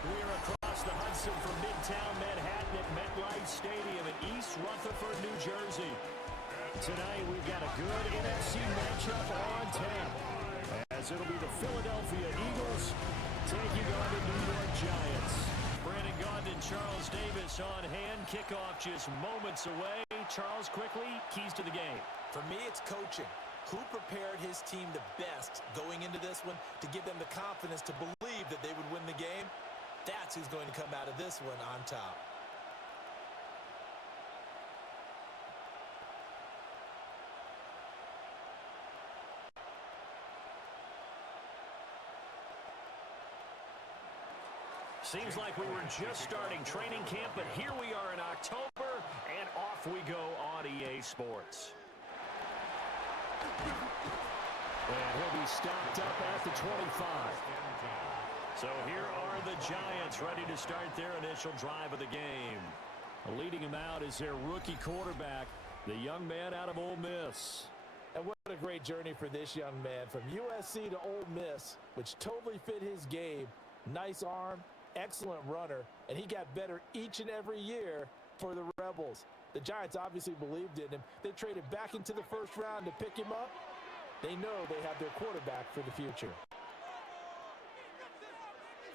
We're across the Hudson from Midtown Manhattan at MetLife Stadium in East Rutherford, New Jersey. Tonight we've got a good NFC matchup on tap, as it'll be the Philadelphia Eagles taking on the New York Giants. Brandon Gaudin and Charles Davis on hand. Kickoff just moments away. Charles, quickly, keys to the game. For me, it's coaching. Who prepared his team the best going into this one to give them the confidence to believe that they would win the game? That's who's going to come out of this one on top. Seems like we were just starting training camp, but here we are in October, and off we go on EA Sports. And he'll be stopped up at the 25. So here are the Giants ready to start their initial drive of the game. Leading him out is their rookie quarterback, the young man out of Ole Miss. And what a great journey for this young man from USC to Ole Miss, which totally fit his game. Nice arm, excellent runner, and he got better each and every year for the Rebels. The Giants obviously believed in him. They traded back into the first round to pick him up. They know they have their quarterback for the future.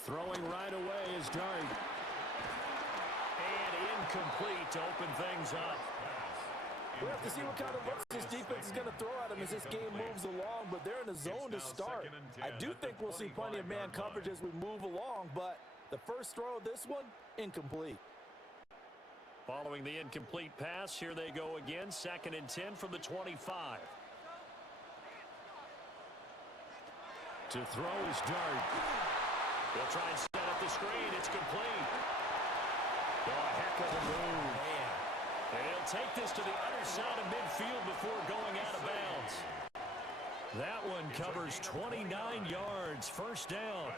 Throwing right away is Dart. And incomplete to open things up. We'll have to see what kind of looks this defense is going to throw at him as this game moves along, but they're in a zone to start. I do think we'll see plenty of man coverage as we move along, but the first throw of this one, incomplete. Following the incomplete pass, here they go again. 2nd and 10 from the 25. To throw is Dart. They'll try and set up the screen. It's complete. Oh, a heck of a move. And he'll take this to the other side of midfield before going out of bounds. That one covers 29 yards. First down.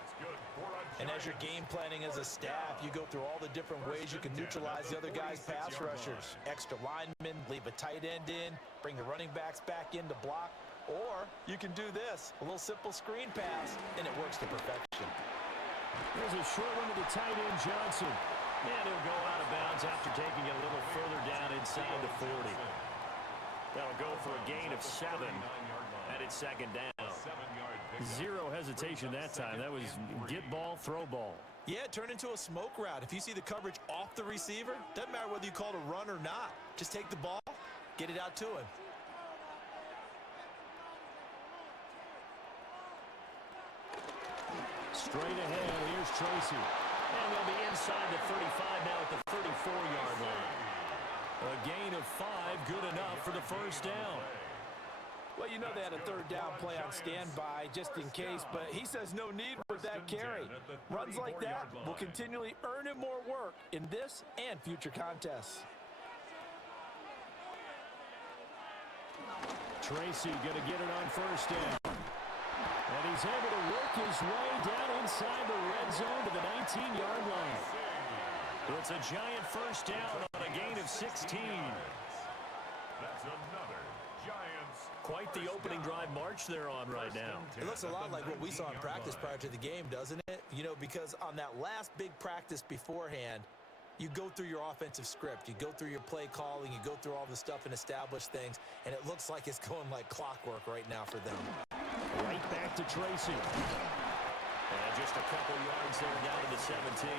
And as you're game planning as a staff, you go through all the different ways you can neutralize the other guy's pass rushers. Extra linemen, leave a tight end in, bring the running backs back in to block. Or you can do this, a little simple screen pass, and it works to perfection. There's a short one to the tight end, Johnson. And he'll go out of bounds after taking it a little further down inside the 40. That'll go for a gain of 7, and it's 2nd down. Zero hesitation that time. That was get ball, throw ball. Yeah, it turned into a smoke route. If you see the coverage off the receiver, doesn't matter whether you call it a run or not. Just take the ball, get it out to him. Straight ahead, here's Tracy. And they'll be inside the 35 now at the 34-yard line. A gain of 5, good enough for the first down. Well, you know they had a 3rd down play on standby just in case, but he says no need with that carry. Runs like that will continually earn him more work in this and future contests. Tracy going to get it on first down. And he's able to work his way down inside the red zone to the 19-yard line. It's a giant first down on a gain of 16. That's another Giants. Quite the opening drive march they're on right now. It looks a lot like what we saw in practice prior to the game, doesn't it? You know, because on that last big practice beforehand, you go through your offensive script. You go through your play calling. You go through all the stuff and establish things. And it looks like it's going like clockwork right now for them. Right back to Tracy. And just a couple yards there down to the 17.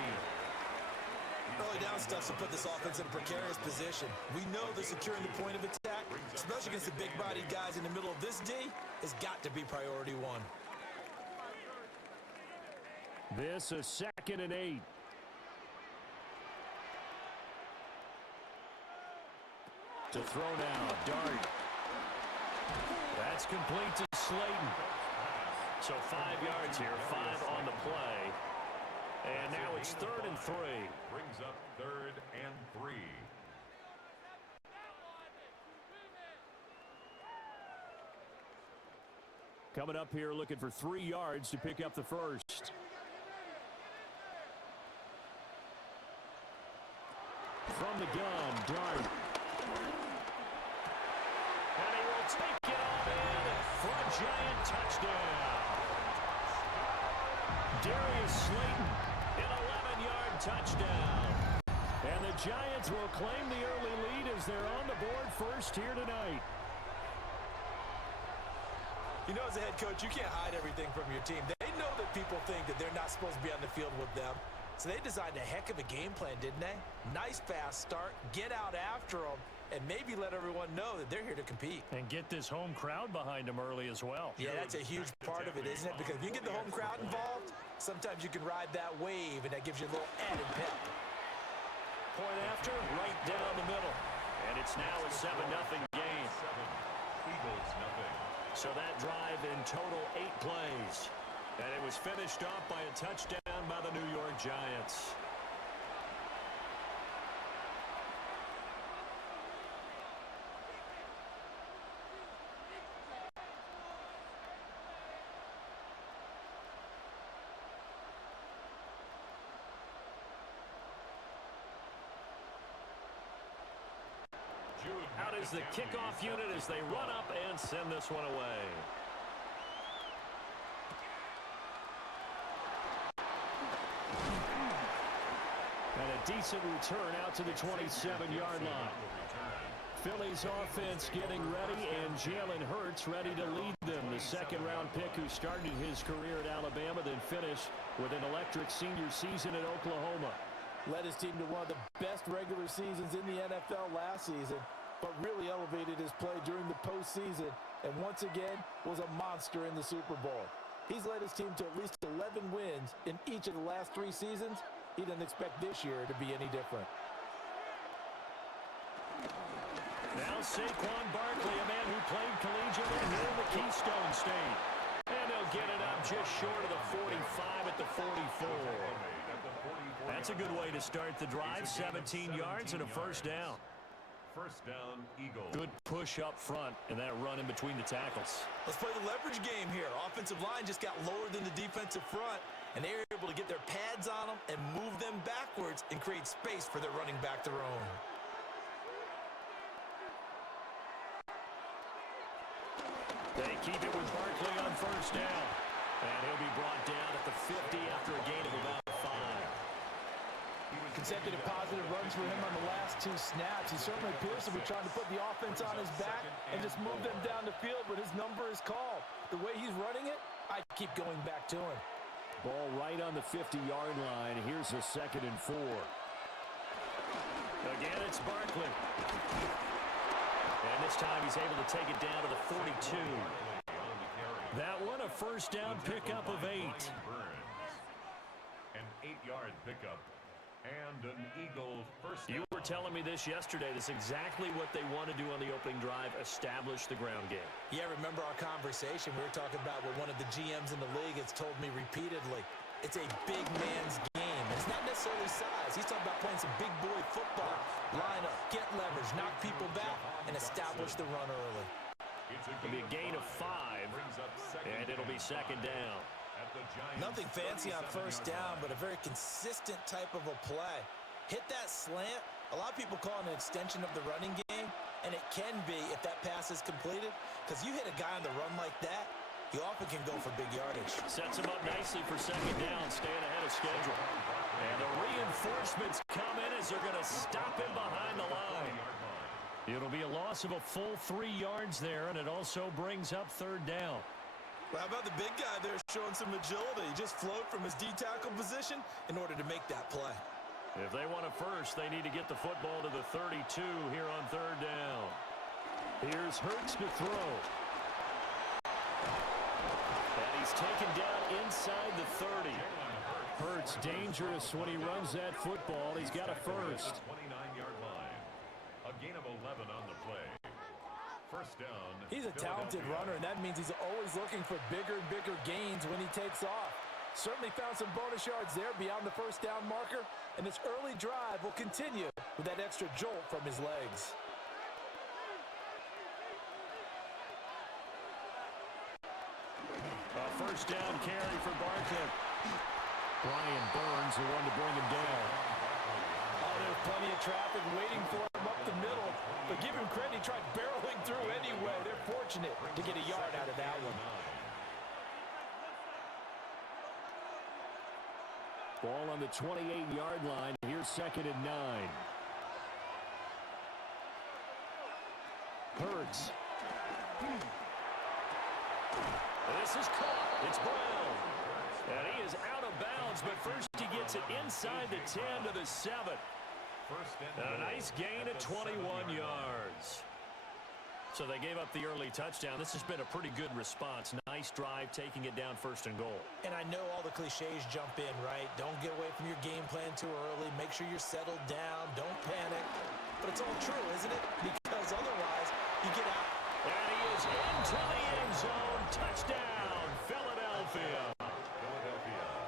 Early down stuff to put this offense in a precarious position. We know that securing the point of attack, especially against the big-bodied guys in the middle of this D, has got to be priority 1. This is 2nd and 8. To throw now, Dart. That's complete to Slayton. So 5 yards here, 5 on the play. And now it's 3rd and 3. Brings up 3rd and 3. Coming up here looking for 3 yards to pick up the first. From the gun, Dart. And he will take it all in for a giant touchdown. Darius Slayton in touchdown. And the Giants will claim the early lead as they're on the board first here tonight. You know, as a head coach, you can't hide everything from your team. They know that people think that they're not supposed to be on the field with them. So they designed a heck of a game plan, didn't they? Nice fast start, get out after them, and maybe let everyone know that they're here to compete. And get this home crowd behind them early as well. Yeah, that's a huge part of it, isn't it? Because if you get the home crowd involved, sometimes you can ride that wave, and that gives you a little added pep. Point after, right down the middle. And it's now a 7-0 game. Eagles nothing. So that drive in total 8 plays. And it was finished off by a touchdown by the New York Giants. Out is the kickoff unit as they run up and send this one away. And a decent return out to the 27-yard line. Philly's offense getting ready, and Jalen Hurts ready to lead them. The second-round pick who started his career at Alabama, then finished with an electric senior season at Oklahoma. Led his team to one of the best regular seasons in the NFL last season, but really elevated his play during the postseason, and once again was a monster in the Super Bowl. He's led his team to at least 11 wins in each of the last 3 seasons. He didn't expect this year to be any different. Now Saquon Barkley, a man who played collegiately here in the Keystone State. And they'll get it up just short of the 45 at the 44. That's a good way to start the drive. 17 yards and a first down. First down, Eagles. Good push up front and that run in between the tackles. Let's play the leverage game here. Offensive line just got lower than the defensive front, and they were able to get their pads on them and move them backwards and create space for their running back to roam. They keep it with Barkley on first down. And he'll be brought down at the 50 after a gain of about 5. Consecutive positive runs for him on the last 2 snaps. He certainly appears to be trying to put the offense on his back and just move them down the field, but his number is called. The way he's running it, I keep going back to him. Ball right on the 50-yard line. Here's a 2nd and 4. Again, it's Barkley. And this time he's able to take it down to the 42. That one a first down pickup of 8. An 8-yard pickup. And an Eagle first down. You were telling me this yesterday. This is exactly what they want to do on the opening drive, establish the ground game. Yeah, remember our conversation? We were talking about what one of the GMs in the league has told me repeatedly. It's a big man's game. It's not necessarily size. He's talking about playing some big boy football. Line up, get leverage, knock people back, and establish the run early. It'll be a gain of 5, and it'll be 2nd down. Nothing fancy on first down, but a very consistent type of a play. Hit that slant. A lot of people call it an extension of the running game, and it can be if that pass is completed, because you hit a guy on the run like that, you often can go for big yardage. Sets him up nicely for 2nd down, staying ahead of schedule. And the reinforcements come in as they're going to stop him behind the line. It'll be a loss of a full 3 yards there, and it also brings up 3rd down. Well, how about the big guy there showing some agility? He just flowed from his D-tackle position in order to make that play. If they want a first, they need to get the football to the 32 here on 3rd down. Here's Hurts to throw. And he's taken down inside the 30. Hurts dangerous when he runs that football. He's got a first. 29-yard line. A gain of 11 on the play. First down. He's a talented runner, and that means he's always looking for bigger and bigger gains when he takes off. Certainly found some bonus yards there beyond the first down marker, and this early drive will continue with that extra jolt from his legs. A first down carry for Barkley. Brian Burns, the one to bring him down. Oh, there's plenty of traffic waiting for him up the middle. But give him credit, he tried barreling through anyway. They're fortunate to get a yard out of that one. Ball on the 28-yard line. Here's 2nd and 9. Hurts. This is caught. It's Brown. And he is out of bounds, but first he gets it inside the 10 to the 7. And a nice gain of 21 yards. So they gave up the early touchdown. This has been a pretty good response. Nice drive, taking it down 1st and goal. And I know all the cliches jump in, right? Don't get away from your game plan too early. Make sure you're settled down. Don't panic. But it's all true, isn't it? Because otherwise, you get out. And he is into the end zone. Touchdown, Philadelphia.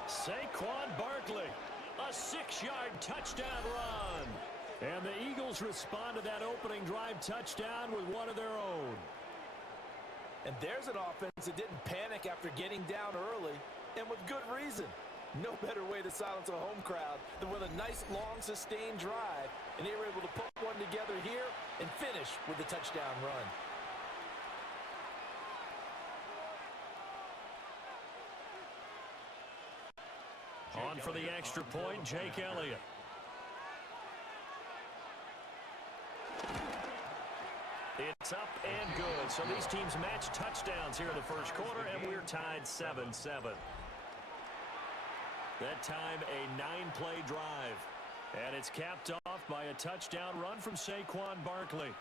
Saquon Barkley, a 6-yard touchdown run. And the Eagles respond to that opening drive touchdown with one of their own. And there's an offense that didn't panic after getting down early, and with good reason. No better way to silence a home crowd than with a nice, long, sustained drive. And they were able to put one together here and finish with the touchdown run. On for the extra point, Jake Elliott. It's up and good. So these teams match touchdowns here in the first quarter, and we're tied 7-7. That time, a 9-play drive. And it's capped off by a touchdown run from Saquon Barkley.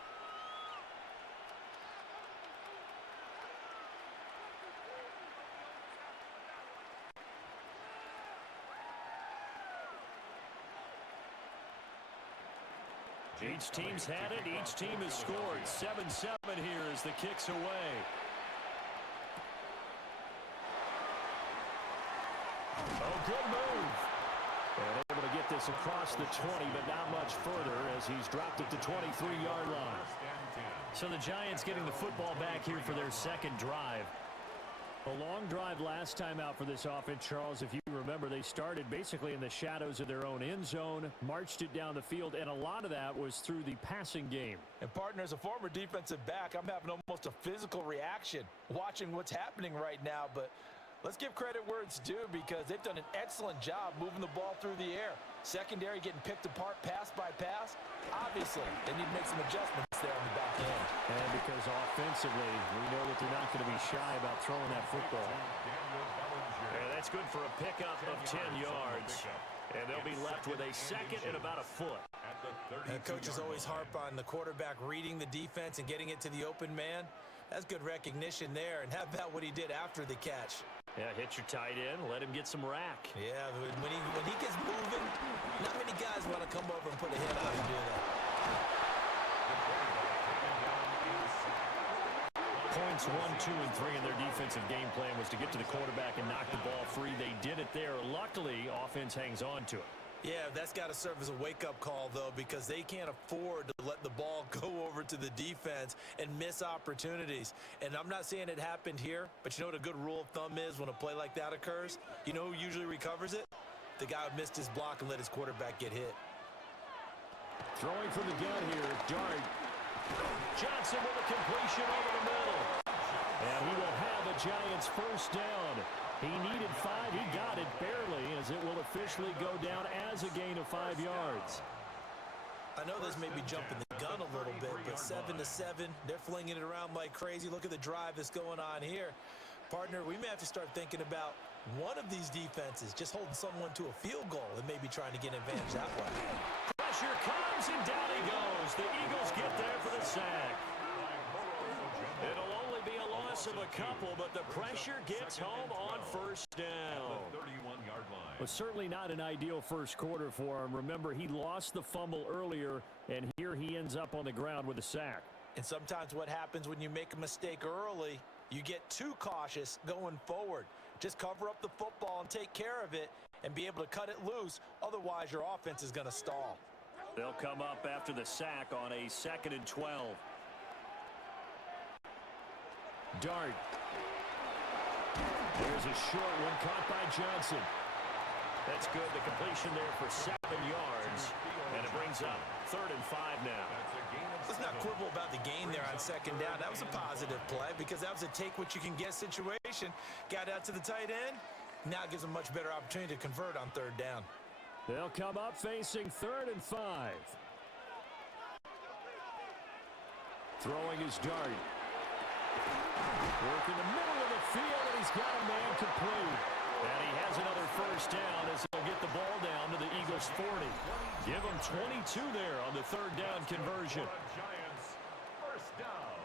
Each team's had it. Each team has scored. 7-7 here as the kick's away. Oh, good move. And able to get this across the 20, but not much further as he's dropped it to 23-yard line. So the Giants getting the football back here for their second drive. A long drive last time out for this offense, Charles. If you remember, they started basically in the shadows of their own end zone, marched it down the field, and a lot of that was through the passing game. And, partner, as a former defensive back, I'm having almost a physical reaction watching what's happening right now. But let's give credit where it's due because they've done an excellent job moving the ball through the air. Secondary getting picked apart pass by pass. Obviously, they need to make some adjustments there on the back end. And because offensively, we know that they're not going to be shy about throwing that football. And that's good for a pickup of 10 yards. And they'll be left with a second and about a foot. And coaches always harp on the quarterback reading the defense and getting it to the open man. That's good recognition there. And how about what he did after the catch? Yeah, hit your tight end, let him get some rack. Yeah, when he gets moving, not many guys want to come over and put a hit on him, do they? Points 1, 2, and 3 in their defensive game plan was to get to the quarterback and knock the ball free. They did it there. Luckily, offense hangs on to it. Yeah, that's got to serve as a wake-up call, though, because they can't afford to let the ball go over to the defense and miss opportunities. And I'm not saying it happened here, but you know what a good rule of thumb is when a play like that occurs? You know who usually recovers it? The guy who missed his block and let his quarterback get hit. Throwing from the gun here, Dart. Johnson with a completion over the middle. And he will have a Giants first down. He needed 5. He got it barely as it will officially go down as a gain of 5 yards. I know this may be jumping the gun a little bit, but 7-7, they're flinging it around like crazy. Look at the drive that's going on here. Partner, we may have to start thinking about one of these defenses just holding someone to a field goal and maybe trying to get an advantage that way. Pressure comes, and down he goes. The Eagles get there for the sack. It'll only be a loss of a couple, but the pressure gets home on first down. Well, certainly not an ideal first quarter for him. Remember, he lost the fumble earlier, and here he ends up on the ground with a sack. And sometimes what happens when you make a mistake early, you get too cautious going forward. Just cover up the football and take care of it and be able to cut it loose. Otherwise, your offense is going to stall. They'll come up after the sack on a 2nd and 12. Dart. There's a short one caught by Johnson. That's good. The completion there for 7 yards. And it brings up 3rd and 5 now. Let's not quibble about the gain there on 2nd down. That was a positive play because that was a take-what-you-can-get situation. Got out to the tight end, Now it gives them a much better opportunity to convert on third down. They'll come up facing 3rd and 5. Throwing his Dart. Work in the middle of the field, and he's got a man complete. And he has another first down as he'll get the ball down to the Eagles' 40. Give him 22 there on the 3rd down conversion. Giants, first down.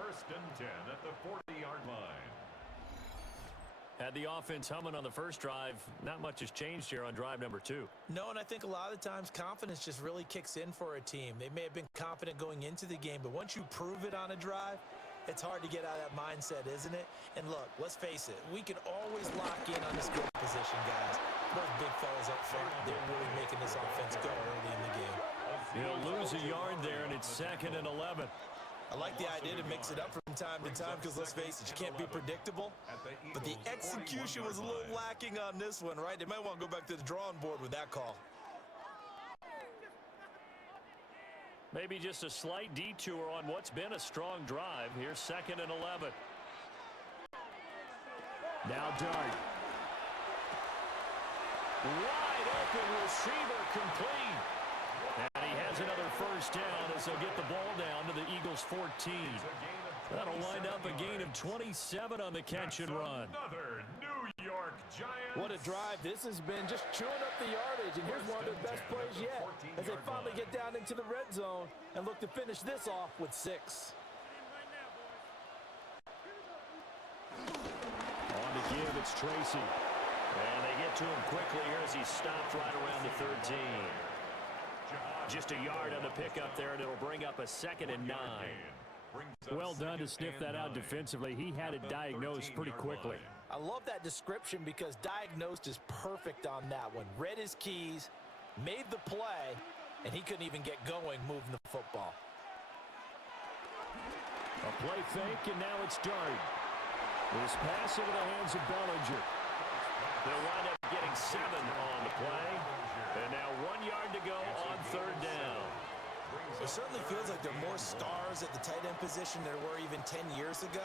1st and 10 at the 40-yard line. Had the offense humming on the first drive. Not much has changed here on drive number 2. No, and I think a lot of the times confidence just really kicks in for a team. They may have been confident going into the game, but once you prove it on a drive, it's hard to get out of that mindset, isn't it? And look, let's face it, we can always lock in on this good position, guys. Those big fellas up front, they're really making this offense go early in the game. He'll lose a yard there, and it's 2nd and 11. I like the idea to mix it up from time to time because, let's face it, you can't be predictable. But the execution was a little lacking on this one, right? They might want to go back to the drawing board with that call. Maybe just a slight detour on what's been a strong drive. Here's 2nd and 11. Now Dart. Wide open receiver complete. And he has another first down as they'll get the ball down to the Eagles' 14. That'll wind up a gain of 27 on the catch and run. Another New York Giants. What a drive this has been, just chewing up the yardage. And here's one of their best plays yet as they finally get down into the red zone and look to finish this off with 6. On the give, it's Tracy. And they get to him quickly here as he stopped right around the 13. Just a yard on the pickup there, and it'll bring up a 2nd and 9. Well done to sniff that out defensively. He had it diagnosed pretty quickly. I love that description because diagnosed is perfect on that one. Read his keys, made the play, and he couldn't even get going moving the football. A play fake, and now it's Dart. This pass into the hands of Bellinger. They'll wind up getting 7 on the play. And now 1 yard to go on 3rd down. It certainly feels like there are more stars at the tight end position than there were even 10 years ago.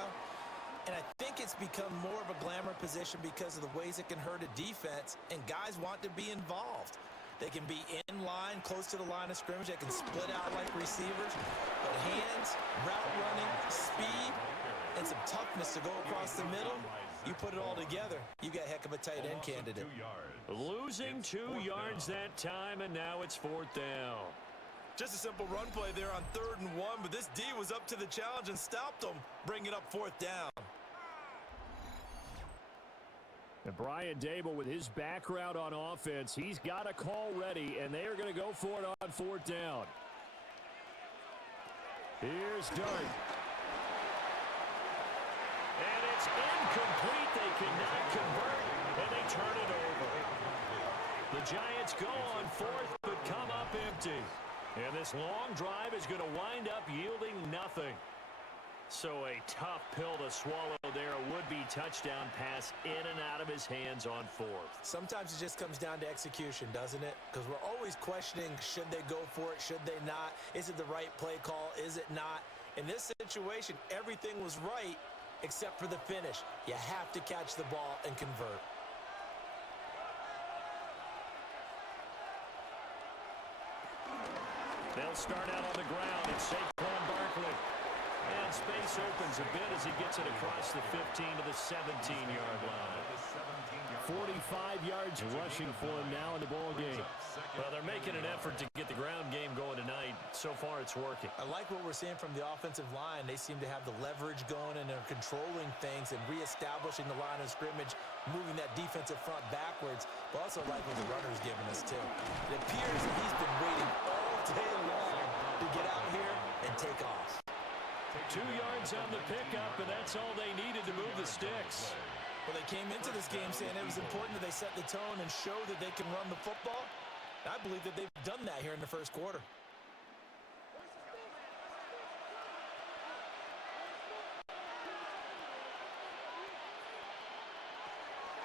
And I think it's become more of a glamour position because of the ways it can hurt a defense, and guys want to be involved. They can be in line, close to the line of scrimmage. They can split out like receivers. But hands, route running, speed, and some toughness to go across the middle, you put it all together, you got a heck of a tight end candidate. Losing 2 yards that time, and now it's 4th down. Just a simple run play there on 3rd and 1, but this D was up to the challenge and stopped them, bringing up 4th down. And Brian Dable with his background on offense, he's got a call ready, and they are going to go for it on 4th down. Here's Dart. And it's incomplete. They cannot convert, and they turn it over. The Giants go on 4th, but come up empty. And this long drive is going to wind up yielding nothing. So a tough pill to swallow there. A would-be touchdown pass in and out of his hands on 4th. Sometimes it just comes down to execution, doesn't it? Because we're always questioning, should they go for it, should they not? Is it the right play call, is it not? In this situation, everything was right except for the finish. You have to catch the ball and convert. They'll start out on the ground. It's Saquon Barkley. And space opens a bit as he gets it across the 15 to the 17-yard line. 45 yards rushing for him now in the ball game. Well, they're making an effort to get the ground game going tonight. So far, it's working. I like what we're seeing from the offensive line. They seem to have the leverage going, and they're controlling things and reestablishing the line of scrimmage, moving that defensive front backwards. But also like what the runner's giving us, too. It appears that he's been waiting all day long to get out here and take off. 2 yards on the pickup, and that's all they needed to move the sticks. Well, they came into this game saying it was important that they set the tone and show that they can run the football. I believe that they've done that here in the first quarter.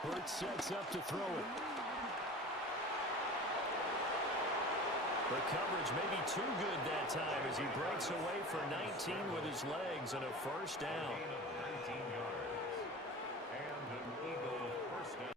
Hurts sets up to throw it. The coverage may be too good that time as he breaks away for 19 with his legs and a first down. 19 yards. And an Eagle first down.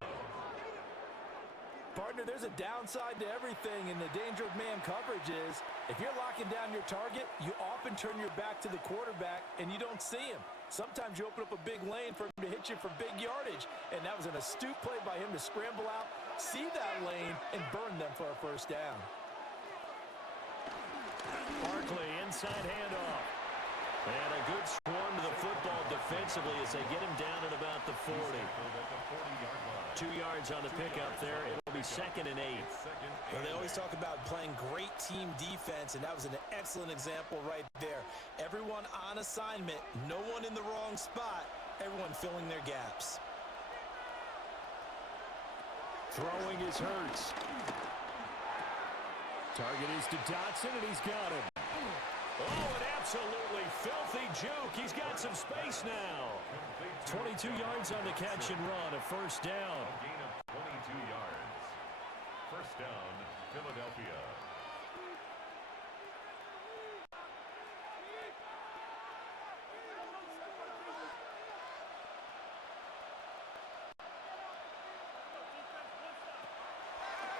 there's a downside to everything, and the danger of man coverage is if you're locking down your target, you often turn your back to the quarterback and you don't see him. Sometimes you open up a big lane for him to hit you for big yardage, and that was an astute play by him to scramble out, see that lane, and burn them for a first down. Barkley, inside handoff. And a good swarm to the football defensively as they get him down at about the 40. 2 yards on the pickup there. It'll be 2nd and 8. Well, they always talk about playing great team defense, and that was an excellent example right there. Everyone on assignment, no one in the wrong spot, everyone filling their gaps. Throwing is Hurts. Target is to Dotson, and he's got him. Oh, an absolutely filthy juke. He's got some space now. 22 yards on the catch and run, a first down. A gain of 22 yards. First down, Philadelphia.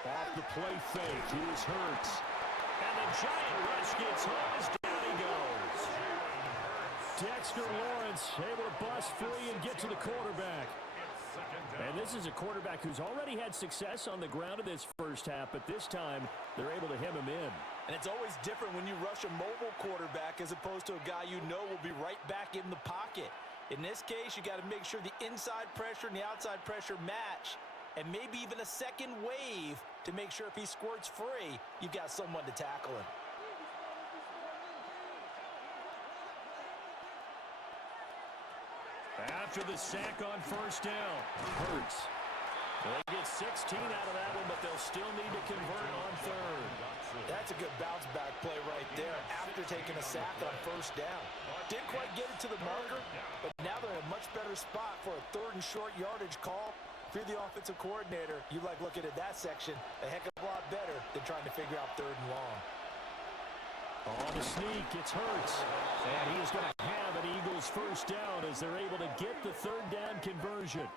Off the play fake, here's Hurts. And the giant rush gets home as down he goes. Dexter Lawrence able to bust free and get to the quarterback. And this is a quarterback who's already had success on the ground in this first half, but this time they're able to hem him in. And it's always different when you rush a mobile quarterback as opposed to a guy you know will be right back in the pocket. In this case, you got to make sure the inside pressure and the outside pressure match, and maybe even a second wave to make sure if he squirts free, you've got someone to tackle him. After the sack on first down, Hurts. They get 16 out of that one, but they'll still need to convert on third. That's a good bounce-back play right there after taking a sack on first down. Didn't quite get it to the marker, but now they're in a much better spot for a 3rd and short yardage call. If you're the offensive coordinator, you like looking at that section a heck of a lot better than trying to figure out 3rd and long. On the sneak, it's Hurts. And he is going to have an Eagles first down as they're able to get the 3rd down conversion.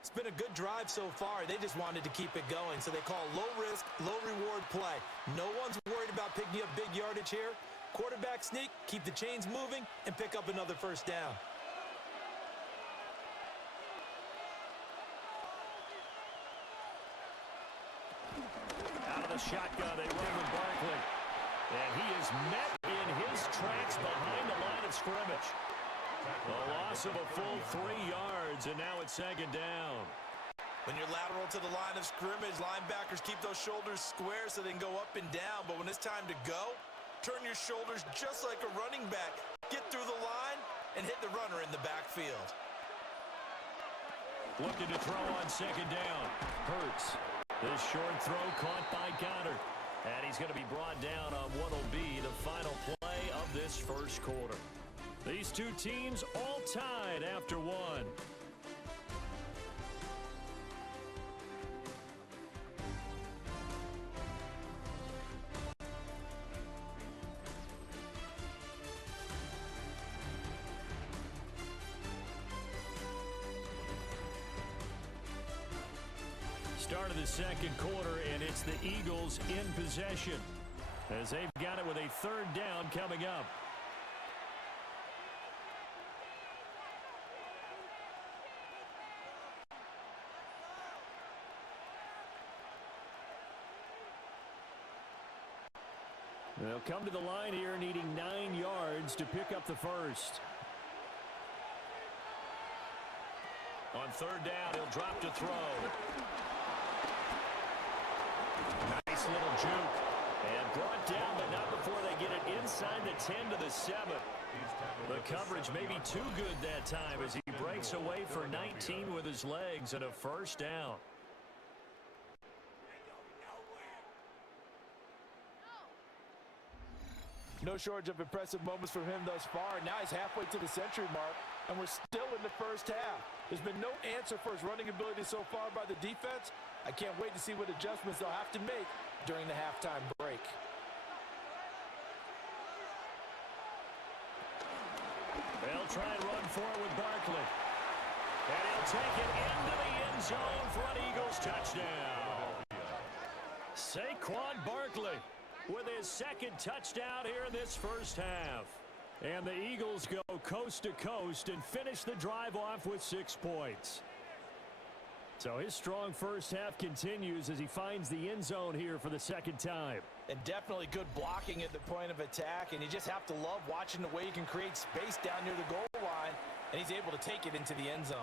It's been a good drive so far. They just wanted to keep it going, so they call low-risk, low-reward play. No one's worried about picking up big yardage here. Quarterback sneak, keep the chains moving, and pick up another first down. Out of the shotgun, they run with Barkley. And he is met in his tracks behind the line of scrimmage. A loss of a full 3 yards, and now it's 2nd down. When you're lateral to the line of scrimmage, linebackers keep those shoulders square so they can go up and down. But when it's time to go, turn your shoulders just like a running back. Get through the line and hit the runner in the backfield. Looking to throw on 2nd down. Hurts. This short throw caught by Goddard. And he's going to be brought down on what will be the final play of this first quarter. These two teams all tied after one. Start of the second quarter, and it's the Eagles in possession as they've got it with a 3rd down coming up. They'll come to the line here needing 9 yards to pick up the first. On 3rd down, he'll drop to throw. Nice little juke. And brought down, but not before they get it inside the 10 to the 7. The coverage may be too good that time as he breaks away for 19 with his legs and a first down. No shortage of impressive moments from him thus far. Now he's halfway to the century mark, and we're still in the first half. There's been no answer for his running ability so far by the defense. I can't wait to see what adjustments they'll have to make during the halftime break. They'll try and run for it with Barkley. take it into the end zone for an Eagles touchdown. Saquon Barkley with his second touchdown here in this first half. And the Eagles go coast to coast and finish the drive off with 6 points. So his strong first half continues as he finds the end zone here for the second time. And definitely good blocking at the point of attack, and you just have to love watching the way you can create space down near the goal line, and he's able to take it into the end zone.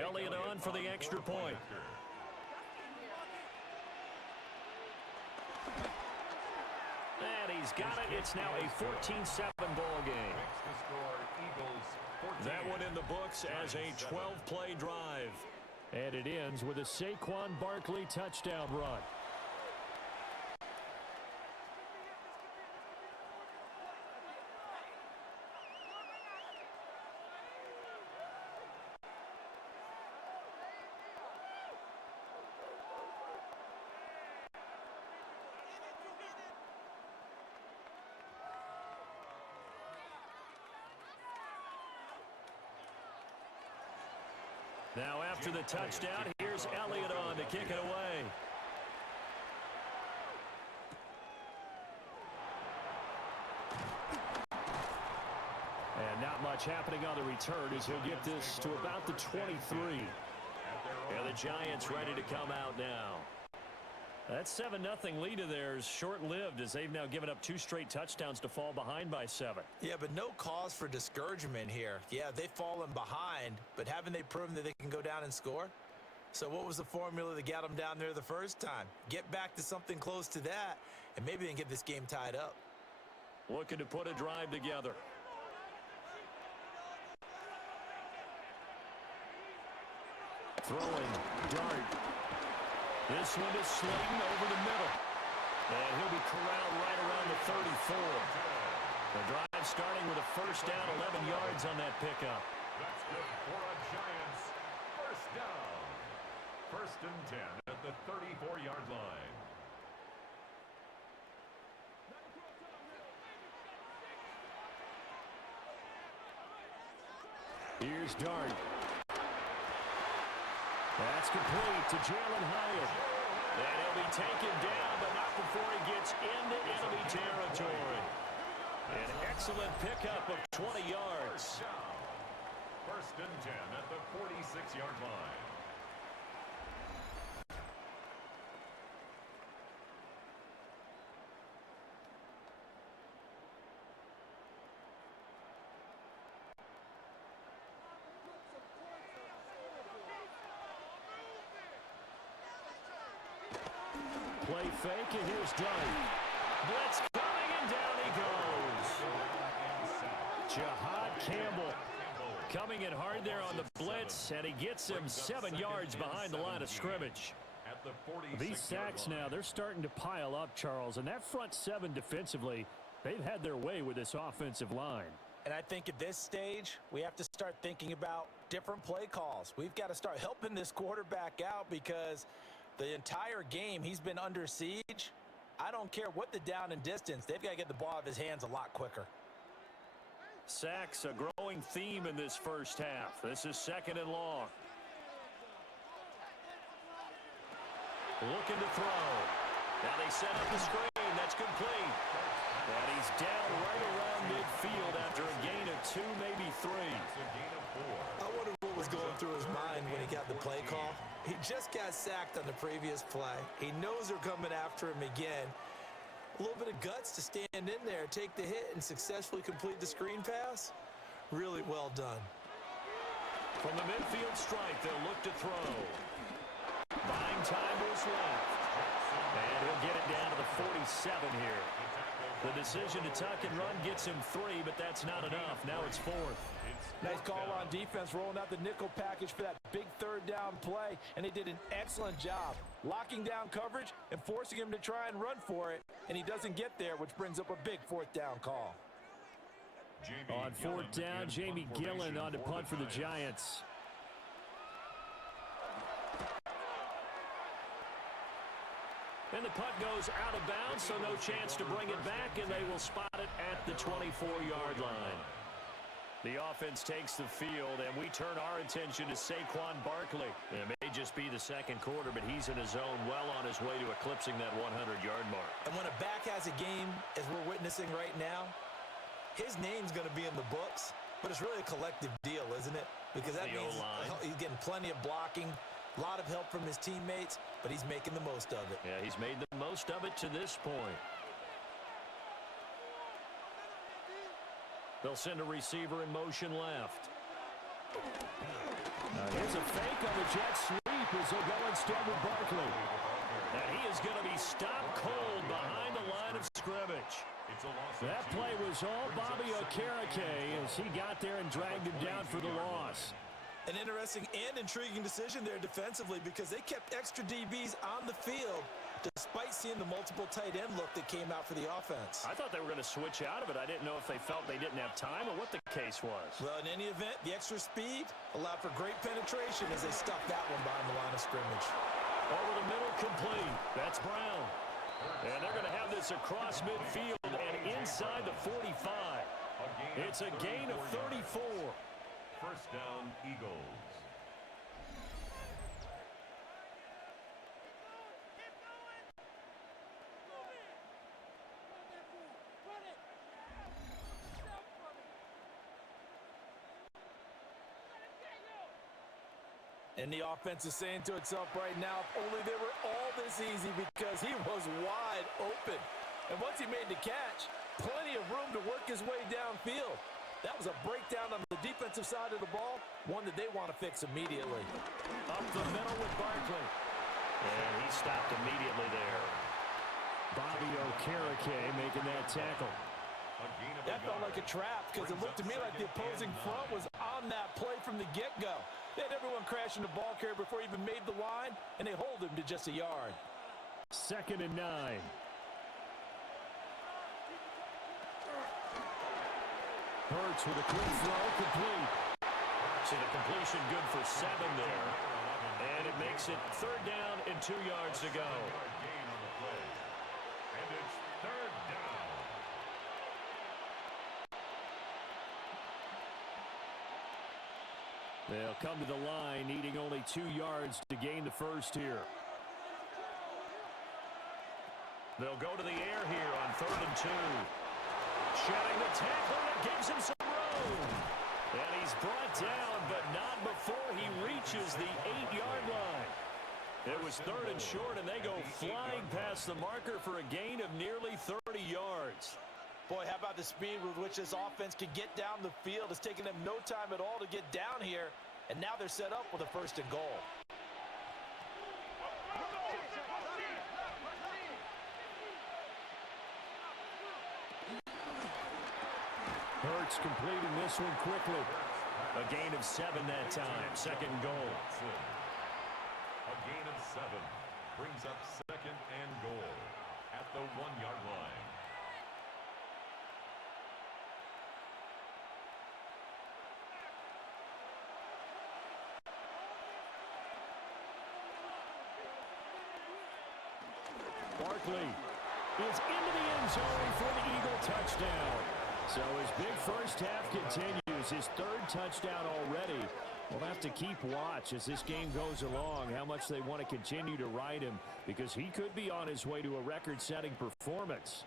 Elliott on for the extra point. And he's got it. It's now a 14-7 ball game. That one in the books as a 12-play drive. And it ends with a Saquon Barkley touchdown run. Now after the touchdown, here's Elliott on to kick it away. And not much happening on the return as he'll get this to about the 23. And the Giants ready to come out now. That 7-0 lead of theirs short-lived as they've now given up 2 straight touchdowns to fall behind by 7. Yeah, but no cause for discouragement here. Yeah, they've fallen behind, but haven't they proven that they can go down and score? So what was the formula that got them down there the first time? Get back to something close to that, and maybe they can get this game tied up. Looking to put a drive together. Throwing, Dart. This one is Slayton over the middle. And he'll be corralled right around the 34. The drive starting with a first down, 11 yards on that pickup. That's good for a Giants first down. 1st and 10 at the 34-yard line. Here's Dart. That's complete to Jalen Hurts. And he'll be taken down, but not before he gets into enemy territory. An excellent pickup of 20 yards. 1st and 10 at the 46-yard line. Play fake, and here's Dart. Blitz coming, and down he goes. Jahad Campbell coming in hard there on the blitz, and he gets him 7 yards behind the line of scrimmage. These sacks now, they're starting to pile up, Charles, and that front 7 defensively, they've had their way with this offensive line. And I think at this stage, we have to start thinking about different play calls. We've got to start helping this quarterback out because the entire game he's been under siege. I don't care what the down and distance. They've got to get the ball out of his hands a lot quicker. Sacks, a growing theme in this first half. This is 2nd and long. Looking to throw. Now they set up the screen. That's complete. And he's down right around midfield after a gain of 2, maybe 3. I wonder what was going through his mind when he got the play call. He just got sacked on the previous play. He knows they're coming after him again. A little bit of guts to stand in there, take the hit, and successfully complete the screen pass. Really well done. From the midfield strike, they'll look to throw. Buying time was left. And he'll get it down to the 47 here. The decision to tuck and run gets him 3, but that's not enough. Now it's 4th. Nice call on defense, rolling out the nickel package for that big 3rd down play, and they did an excellent job locking down coverage and forcing him to try and run for it, and he doesn't get there, which brings up a big 4th down call. On 4th down, Jamie Gillen on to punt for the Giants. And the punt goes out of bounds, so no chance to bring it back, and they will spot it at the 24-yard line. The offense takes the field, and we turn our attention to Saquon Barkley. It may just be the second quarter, but he's in his zone, well on his way to eclipsing that 100-yard mark. And when a back has a game, as we're witnessing right now, his name's going to be in the books, but it's really a collective deal, isn't it? Because that means he's getting plenty of blocking, a lot of help from his teammates, but he's making the most of it. Yeah, he's made the most of it to this point. They'll send a receiver in motion left. Here's a fake on the jet sweep as they'll go instead with Barkley. And he is going to be stopped cold behind the line of scrimmage. That play was all Bobby Okereke as he got there and dragged him down for the loss. An interesting and intriguing decision there defensively because they kept extra DBs on the field despite seeing the multiple tight end look that came out for the offense. I thought they were going to switch out of it. I didn't know if they felt they didn't have time or what the case was. Well, in any event, the extra speed allowed for great penetration as they stuffed that one behind the line of scrimmage. Over the middle, complete. That's Brown. And they're going to have this across midfield and inside the 45. It's a gain of 34. First down, Eagles. And the offense is saying to itself right now, if only they were all this easy because he was wide open. And once he made the catch, plenty of room to work his way downfield. That was a breakdown on the defensive side of the ball, one that they want to fix immediately. Up the middle with Barkley. And he stopped immediately there. Bobby Okereke making that tackle. That felt like a trap because it looked to me like the opposing front was on that play from the get-go. They had everyone crashing the ball carrier before he even made the line, and they hold him to just a yard. 2nd and 9. Hurts with a quick throw, complete. So the completion good for 7 there. And it makes it 3rd down and 2 yards to go. And it's 3rd down. They'll come to the line, needing only 2 yards to gain the first here. They'll go to the air here on 3rd and 2. Shedding the tackle that gives him some room. And he's brought down, but not before he reaches the 8-yard line. It was 3rd and short, and they go flying past the marker for a gain of nearly 30 yards. Boy, how about the speed with which this offense can get down the field? It's taken them no time at all to get down here, and now they're set up with a 1st and goal. Hurts completing this one quickly. A gain of 7 that time. 2nd and goal. A gain of 7 brings up 2nd and goal at the 1-yard line. Barkley is into the end zone for the Eagle touchdown. So his big first half continues, his 3rd touchdown already. We'll have to keep watch as this game goes along, how much they want to continue to ride him, because he could be on his way to a record-setting performance.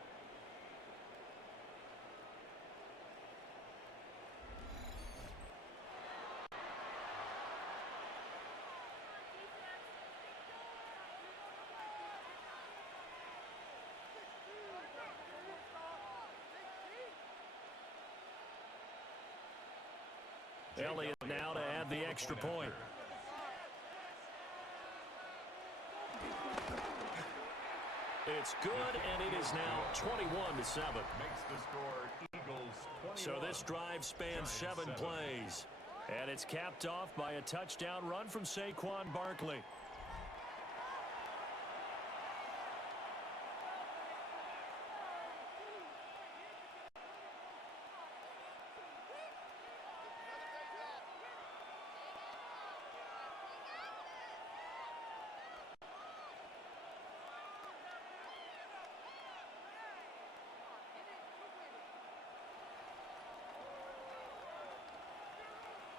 Elliott now to add the extra point. It's good, and it is now 21-7. Makes the score Eagles 21. So this drive spans 7 plays. And it's capped off by a touchdown run from Saquon Barkley.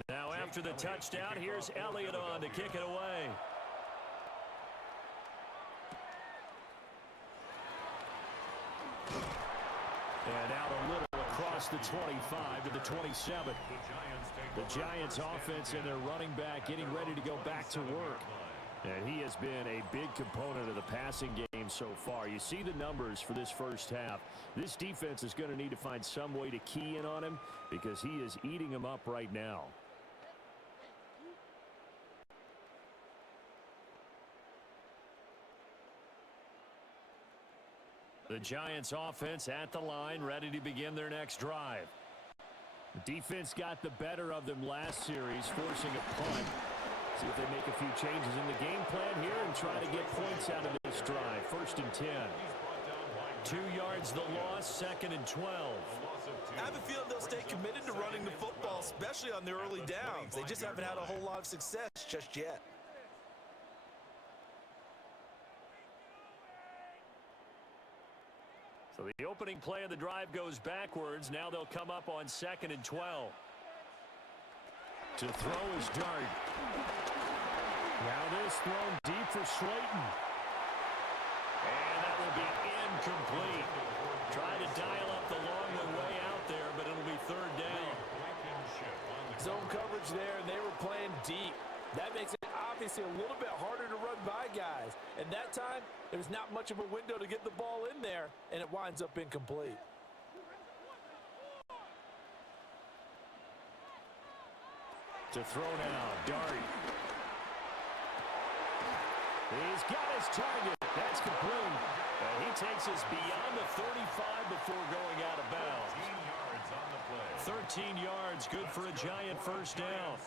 Now after the touchdown, here's Elliott on to kick it away. And out a little across the 25 to the 27. The Giants offense and their running back getting ready to go back to work. And he has been a big component of the passing game so far. You see the numbers for this first half. This defense is going to need to find some way to key in on him because he is eating them up right now. The Giants offense at the line, ready to begin their next drive. The defense got the better of them last series, forcing a punt. See if they make a few changes in the game plan here and try to get points out of this drive. 1st and 10. 2 yards the loss, 2nd and 12. I have a feeling they'll stay committed to running the football, especially on the early downs. They just haven't had a whole lot of success just yet. So the opening play of the drive goes backwards. Now they'll come up on 2nd and 12. To throw is Dart. Now this thrown deep for Slayton. And that will be incomplete. Try to dial up the long way out there, but it'll be 3rd down. Zone coverage there, and they were playing deep. That makes it obviously a little bit harder to run by guys. And that time, there's not much of a window to get the ball in there, and it winds up incomplete. To throw now, Dart. He's got his target. That's complete. And he takes us beyond the 35 before going out of bounds. 13 yards, good for a Giant first down.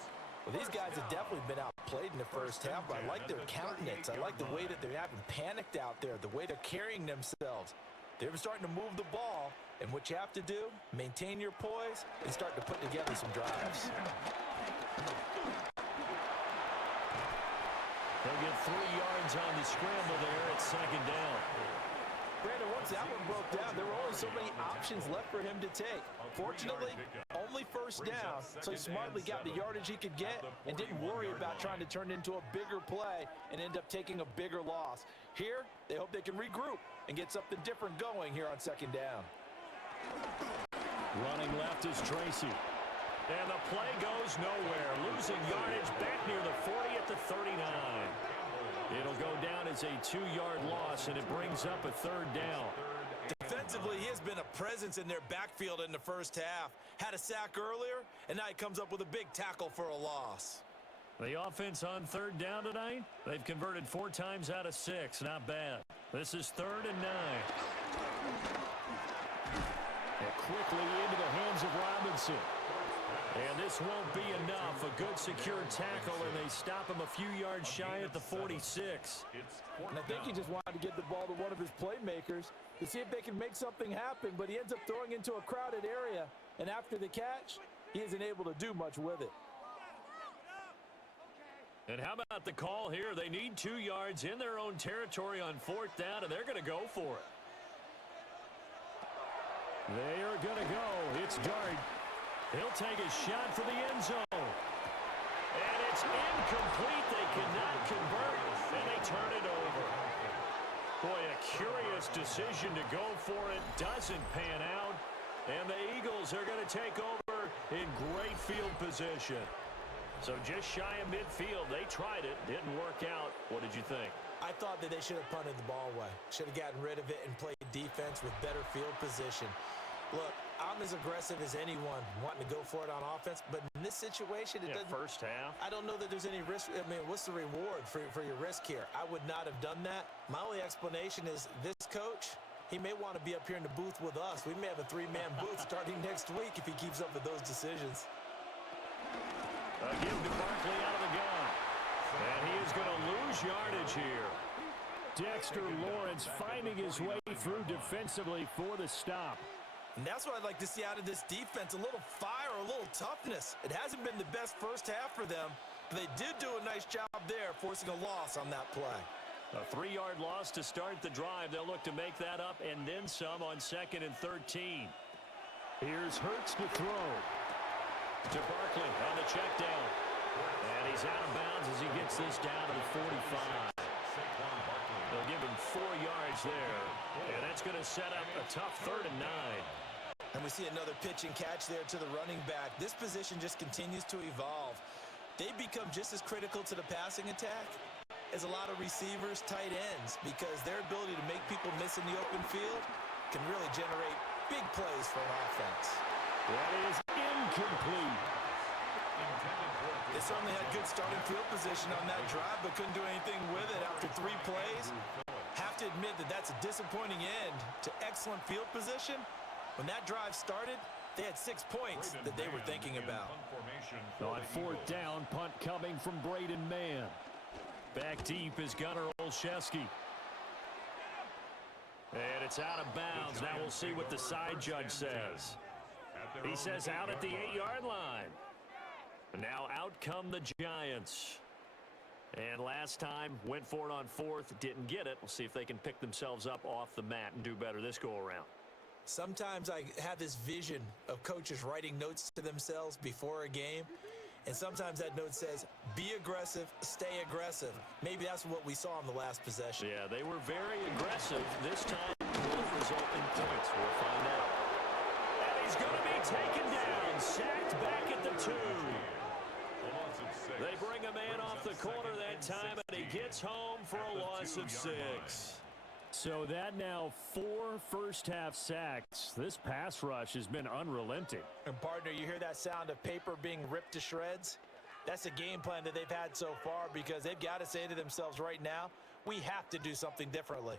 Well, these guys have definitely been outplayed in the first half, but I like their countenance. I like the way that they haven't panicked out there, the way they're carrying themselves. They're starting to move the ball, and what you have to do, maintain your poise and start to put together some drives. They'll get 3 yards on the scramble there at 2nd down. Brandon, once that one broke down, there were only so many options left for him to take. Fortunately, only 1st down, so he smartly got the yardage he could get and didn't worry about trying to turn it into a bigger play and end up taking a bigger loss. Here, they hope they can regroup and get something different going here on 2nd down. Running left is Tracy. And the play goes nowhere. Losing yardage back near the 40 at the 39. It'll go down as a 2-yard loss, and it brings up a 3rd down. Defensively, he has been a presence in their backfield in the first half. Had a sack earlier, and now he comes up with a big tackle for a loss. The offense on 3rd down tonight, they've converted 4 times out of 6. Not bad. This is 3rd and 9. And quickly into the hands of Robinson. And this won't be enough. A good secure tackle, and they stop him a few yards shy at the 46. And I think he just wanted to get the ball to one of his playmakers to see if they can make something happen, but he ends up throwing into a crowded area, and after the catch, he isn't able to do much with it. And how about the call here? They need 2 yards in their own territory on 4th down, and they're going to go for it. They are going to go. It's Dart. He'll take a shot for the end zone. And it's incomplete. They cannot convert, and they turn it over. Boy, a curious decision to go for it. Doesn't pan out. And the Eagles are going to take over in great field position. So just shy of midfield. They tried it. Didn't work out. What did you think? I thought that they should have punted the ball away. Should have gotten rid of it and played defense with better field position. Look, I'm as aggressive as anyone wanting to go for it on offense, but in this situation, it doesn't. First half. I don't know that there's any risk. I mean, what's the reward for your risk here? I would not have done that. My only explanation is this coach, he may want to be up here in the booth with us. We may have a 3-man booth starting next week if he keeps up with those decisions. A give to Barkley out of the gun. And he is going to lose yardage here. Dexter Lawrence finding his way through defensively for the stop. And that's what I'd like to see out of this defense, a little fire, a little toughness. It hasn't been the best first half for them, but they did do a nice job there, forcing a loss on that play. A 3-yard loss to start the drive. They'll look to make that up and then some on 2nd and 13. Here's Hurts to throw. To Barkley on the check down. And he's out of bounds as he gets this down to the 45. They'll give him 4 yards there. And that's going to set up a tough 3rd and 9. And we see another pitch and catch there to the running back. This position just continues to evolve. They become just as critical to the passing attack as a lot of receivers, tight ends, because their ability to make people miss in the open field can really generate big plays for an offense. That is incomplete. They certainly had good starting field position on that drive, but couldn't do anything with it after 3 plays. Have to admit that that's a disappointing end to excellent field position. When that drive started, they had 6 points that they were thinking about. On 4th down, punt coming from Braden Mann. Back deep is Gunnar Olszewski. And it's out of bounds. Now we'll see what the side judge says. He says out at the 8-yard line. Now out come the Giants. And last time, went for it on 4th, didn't get it. We'll see if they can pick themselves up off the mat and do better this go-around. Sometimes I have this vision of coaches writing notes to themselves before a game, and sometimes that note says, be aggressive, stay aggressive. Maybe that's what we saw in the last possession. Yeah, they were very aggressive. This time will result in points. We'll find out. And he's going to be taken down, sacked back at the 2. They bring a man off the corner that time, and he gets home for a loss of 6. So that now 4 first-half sacks. This pass rush has been unrelenting. And, partner, you hear that sound of paper being ripped to shreds? That's a game plan that they've had so far because they've got to say to themselves right now, we have to do something differently.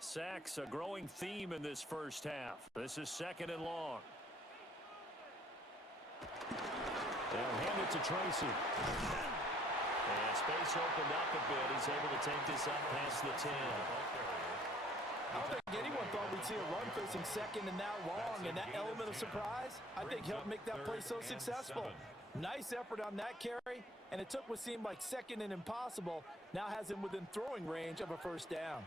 Sacks, a growing theme in this first half. This is 2nd and long. They'll hand it to Tracy. And space opened up a bit. He's able to take this up past the 10. I don't think anyone thought we'd see a run facing 2nd and that long, and that element of surprise, I think, helped make that play so successful. Nice effort on that carry, and it took what seemed like 2nd and impossible, now has him within throwing range of a 1st down.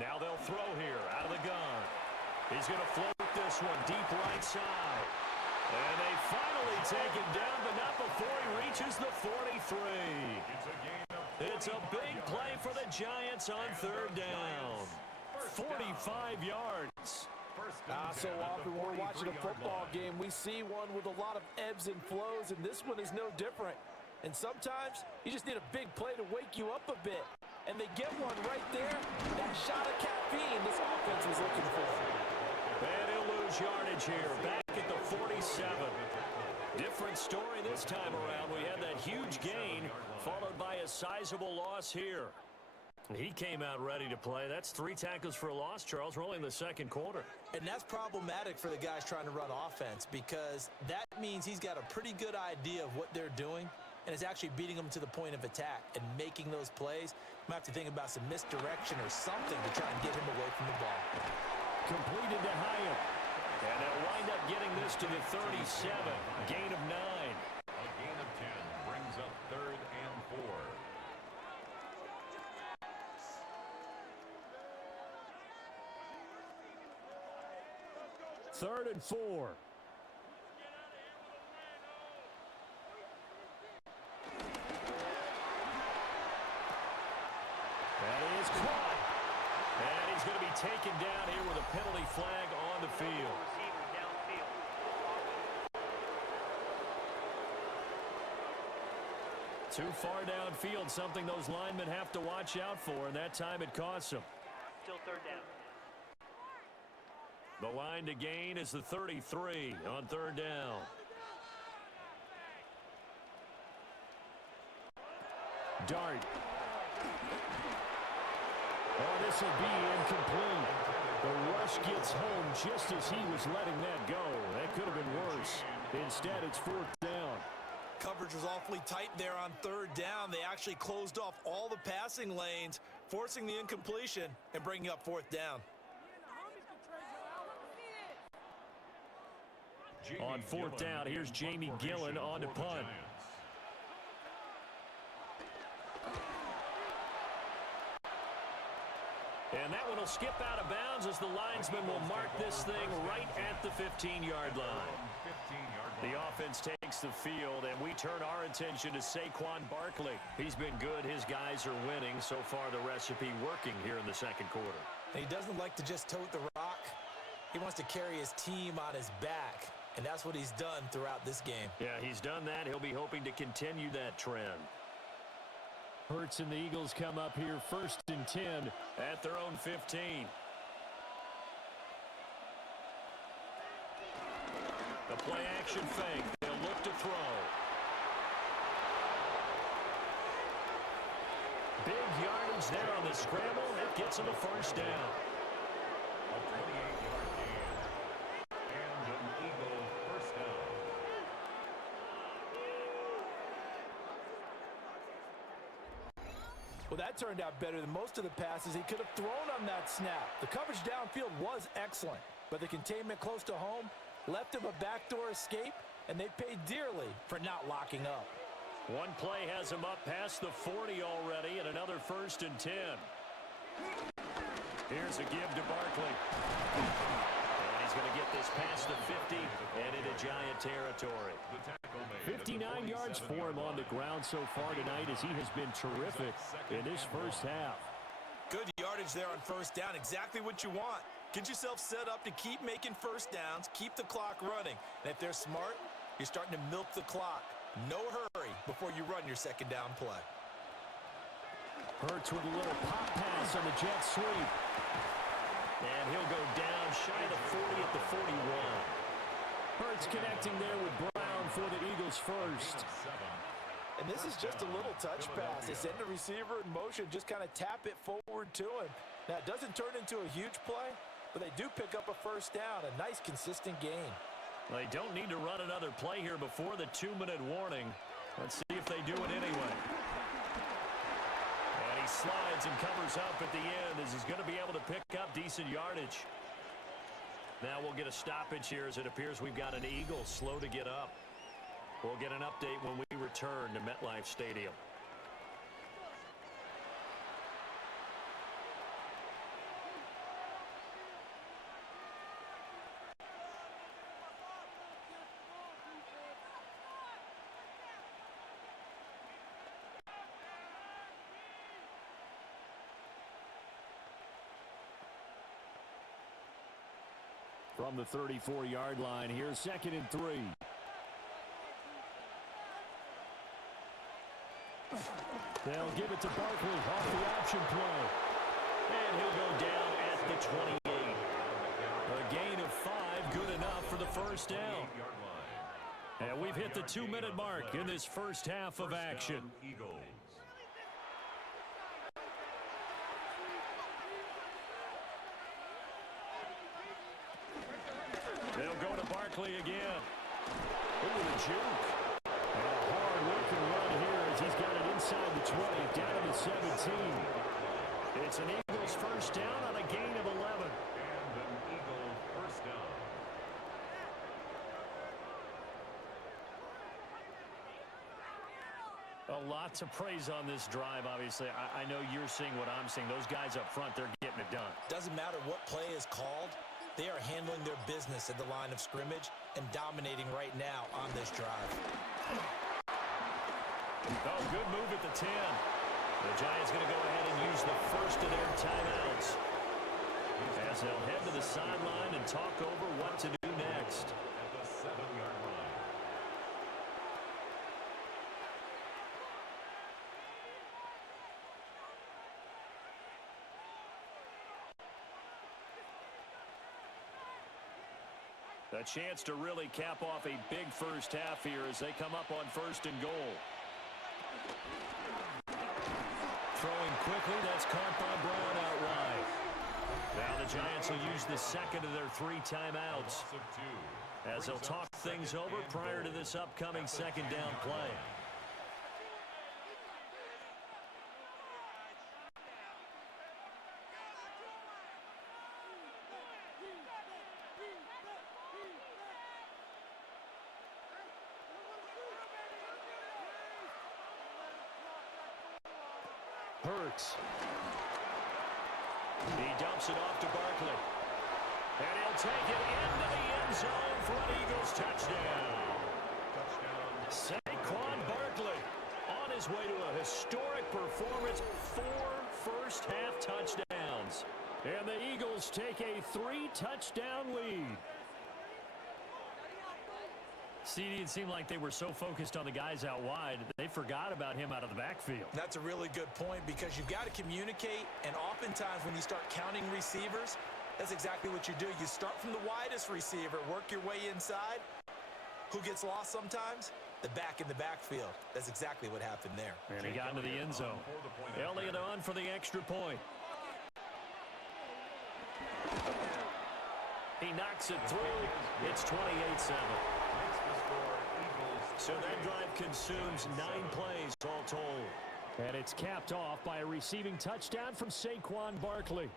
Now they'll throw here out of the gun. He's going to float this one deep right side. And they finally take him down, but not before he reaches the 43. It's a big play for the Giants on 3rd down. 45 yards. So often when we're watching a football game, we see one with a lot of ebbs and flows, and this one is no different. And sometimes you just need a big play to wake you up a bit. And they get one right there. That shot of caffeine this offense was looking for. And he'll lose yardage here, back at the 47. Different story this time around. We had that huge gain, followed by a sizable loss here. He came out ready to play. That's 3 tackles for a loss, Charles. We're only in the 2nd quarter. And that's problematic for the guys trying to run offense because that means he's got a pretty good idea of what they're doing and is actually beating them to the point of attack and making those plays. You might have to think about some misdirection or something to try and get him away from the ball. Completed to Hyatt. And they'll wind up getting this to the 37. Gain of 9. A gain of 10 brings up 3rd and 4. 3rd and 4. That is caught. And he's going to be taken down here with a penalty flag on the field. Too far downfield, something those linemen have to watch out for, and that time it costs them. Still 3rd down. The line to gain is the 33 on 3rd down. Dart. Oh, this will be incomplete. The rush gets home just as he was letting that go. That could have been worse. Instead, it's 4th down. Coverage was awfully tight there on 3rd down. They actually closed off all the passing lanes, forcing the incompletion and bringing up 4th down. On 4th down, here's Jamie Gillen on to punt. And that one will skip out of bounds as the linesman will mark this thing right at the 15-yard line. The offense takes the field, and we turn our attention to Saquon Barkley. He's been good. His guys are winning. So far, the recipe working here in the second quarter. And he doesn't like to just tote the rock. He wants to carry his team on his back, and that's what he's done throughout this game. Yeah, he's done that. He'll be hoping to continue that trend. Hurts and the Eagles come up here 1st and 10 at their own 15. The play action fake. They'll look to throw. Big yardage there on the scramble. It gets him a first down. A 28-yard gain. And an Eagle first down. Well, that turned out better than most of the passes he could have thrown on that snap. The coverage downfield was excellent, but the containment close to home left him a backdoor escape, and they paid dearly for not locking up. One play has him up past the 40 already, and another 1st and 10. Here's a give to Barkley. And he's going to get this past the 50 and into Giant territory. 59 yards for him on the ground so far tonight as he has been terrific in this first half. Good yardage there on first down. Exactly what you want. Get yourself set up to keep making first downs, keep the clock running. And if they're smart, you're starting to milk the clock. No hurry before you run your second down play. Hurts with a little pop pass on the jet sweep. And he'll go down shy of the 40 at the 41. Hurts connecting there with Brown for the Eagles first. And this is just a little touch pass. They send the receiver in motion, just kind of tap it forward to him. Now, it doesn't turn into a huge play, but they do pick up a first down, a nice, consistent gain. They don't need to run another play here before the 2-minute warning. Let's see if they do it anyway. And he slides and covers up at the end as he's going to be able to pick up decent yardage. Now we'll get a stoppage here as it appears we've got an Eagle slow to get up. We'll get an update when we return to MetLife Stadium. From the 34-yard line, here's 2nd and 3. They'll give it to Barkley off the option play. And he'll go down at the 28. A gain of 5, good enough for the first down. And we've hit the 2-minute mark in this first half of action. They'll go to Barkley again. Ooh, the juke. And a hard-working run here as he's got it inside the 20, down to the 17. It's an Eagles first down on a gain of 11. And an Eagle first down. A lot to praise on this drive, obviously. I know you're seeing what I'm seeing. Those guys up front, they're getting it done. Doesn't matter what play is called. They are handling their business at the line of scrimmage and dominating right now on this drive. Oh, good move at the 10. The Giants going to go ahead and use the first of their timeouts as they'll head to the sideline and talk over what to do next. At the 7-yard line. A chance to really cap off a big first half here as they come up on 1st and goal. Throwing quickly, that's caught by Brown out wide. Now the Giants will use the second of their 3 timeouts as they'll talk things over prior to this upcoming second down play. Hurts. He dumps it off to Barkley. And he'll take it into the end zone for an Eagles touchdown. Saquon Barkley on his way to a historic performance, 4 first-half touchdowns. And the Eagles take a 3-touchdown lead. CD, it seemed like they were so focused on the guys out wide, they forgot about him out of the backfield. That's a really good point because you've got to communicate, and oftentimes when you start counting receivers, that's exactly what you do. You start from the widest receiver, work your way inside. Who gets lost sometimes? The back in the backfield. That's exactly what happened there. And he got into the end zone. Elliott on for the extra point. He knocks it through. It's 28-7. So that drive consumes 9 plays all told. And it's capped off by a receiving touchdown from Saquon Barkley.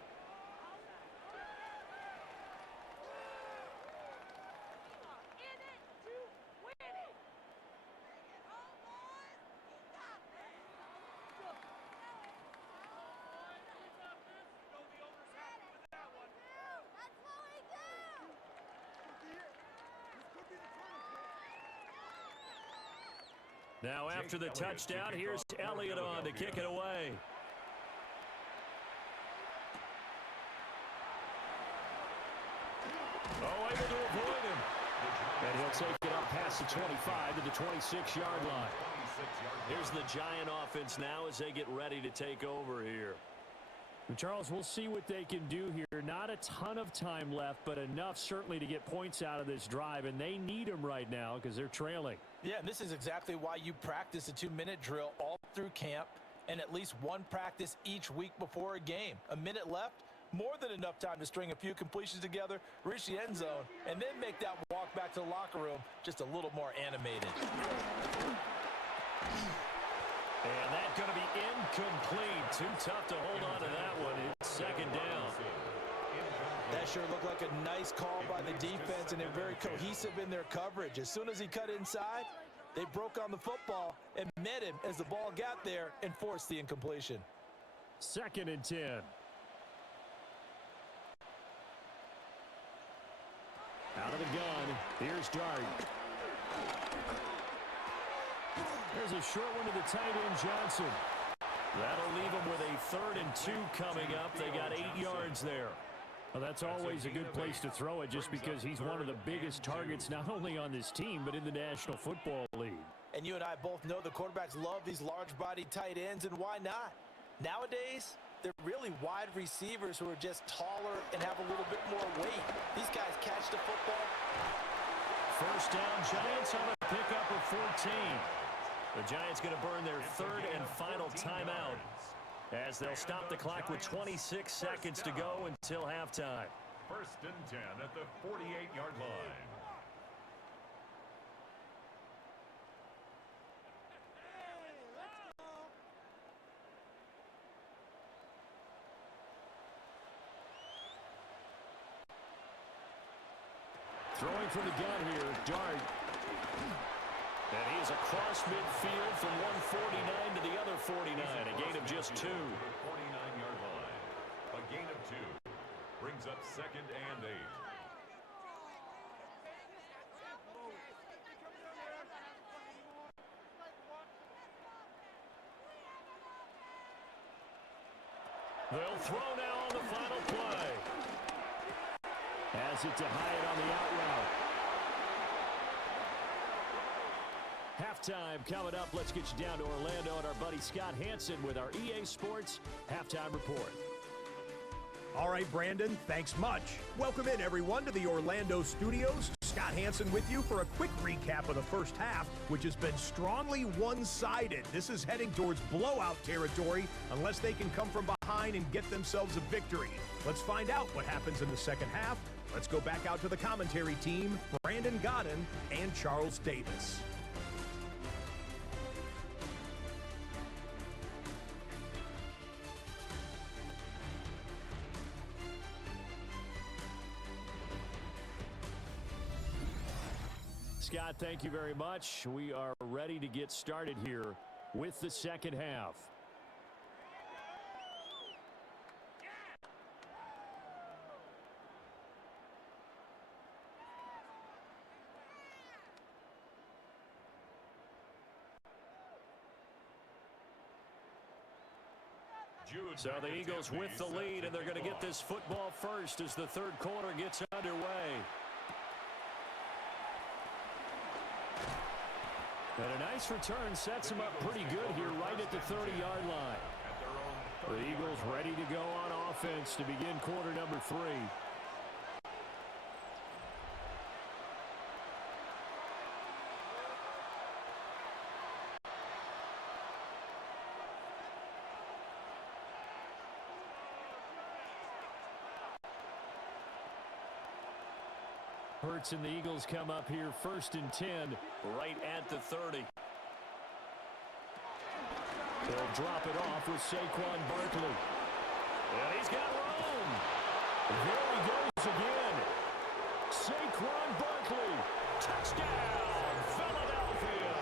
Now after the touchdown, here's Elliott on to kick it away. Oh, able to avoid him. And he'll take it up past the 25 to the 26-yard line. Here's the Giant offense now as they get ready to take over here. Charles, we'll see what they can do here. Not a ton of time left, but enough certainly to get points out of this drive, and they need them right now because they're trailing. Yeah, and this is exactly why you practice a 2-minute drill all through camp and at least one practice each week before a game. A minute left, more than enough time to string a few completions together, reach the end zone, and then make that walk back to the locker room just a little more animated. And that's going to be incomplete. Too tough to hold on to that one. It's second down. That sure looked like a nice call by the defense, and they're very cohesive in their coverage. As soon as he cut inside, they broke on the football and met him as the ball got there and forced the incompletion. 2nd and 10. Out of the gun, here's Dart. There's a short one to the tight end, Johnson. That'll leave them with a 3rd and 2 coming up. They got 8 yards there. Well, that's always a good place to throw it just because he's one of the biggest targets not only on this team but in the National Football League. And you and I both know the quarterbacks love these large-bodied tight ends, and why not? Nowadays, they're really wide receivers who are just taller and have a little bit more weight. These guys catch the football. First down, Giants on a pickup of 14. The Giants going to burn their 3rd and final timeout as they'll stop the clock with 26 seconds to go until halftime. 1st and 10 at the 48-yard line. Throwing from the gun here, Dart. And he is across midfield from 149 to the other 49. A gain of just 2. 49-yard line. A gain of 2. Brings up 2nd and 8. They'll throw now on the final play. Has it to Hyatt on the out route. Halftime coming up. Let's get you down to Orlando and our buddy Scott Hansen with our EA Sports Halftime Report. All right, Brandon, thanks much. Welcome in, everyone, to the Orlando studios. Scott Hansen with you for a quick recap of the first half, which has been strongly one-sided. This is heading towards blowout territory unless they can come from behind and get themselves a victory. Let's find out what happens in the second half. Let's go back out to the commentary team, Brandon Godden and Charles Davis. Scott, thank you very much. We are ready to get started here with the second half. So the Eagles with the lead, and they're going to get this football first as the third quarter gets underway. And a nice return sets him up pretty good here right at the 30-yard line. The Eagles ready to go on offense to begin quarter number 3. Hurts and the Eagles come up here first and 10 right at the 30. They'll drop it off with Saquon Barkley. And he's got room. There he goes again. Saquon Barkley. Touchdown, Philadelphia.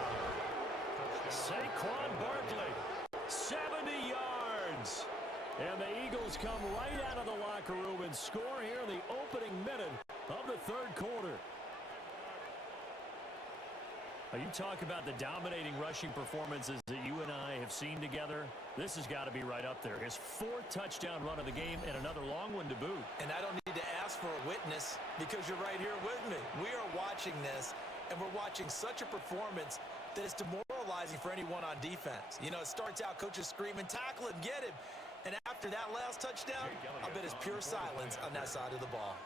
Saquon Barkley, 70 yards. And the Eagles come right out of the locker room and score here in the opening minute of the third quarter. You talk about the dominating rushing performances that you and I have seen together. This has got to be right up there. His 4th touchdown run of the game and another long one to boot. And I don't need to ask for a witness because you're right here with me. We are watching this, and we're watching such a performance that is demoralizing for anyone on defense. You know, it starts out coaches screaming, tackle him, get him. And after that last touchdown, I bet it's pure silence on that side of the ball.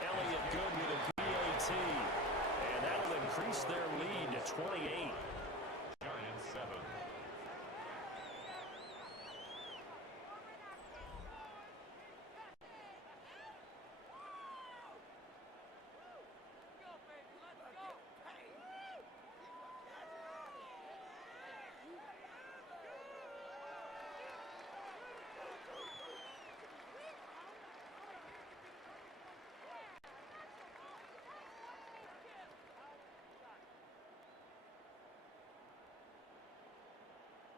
Elliott good with a PAT. And that'll increase their lead to 28. Giants 7.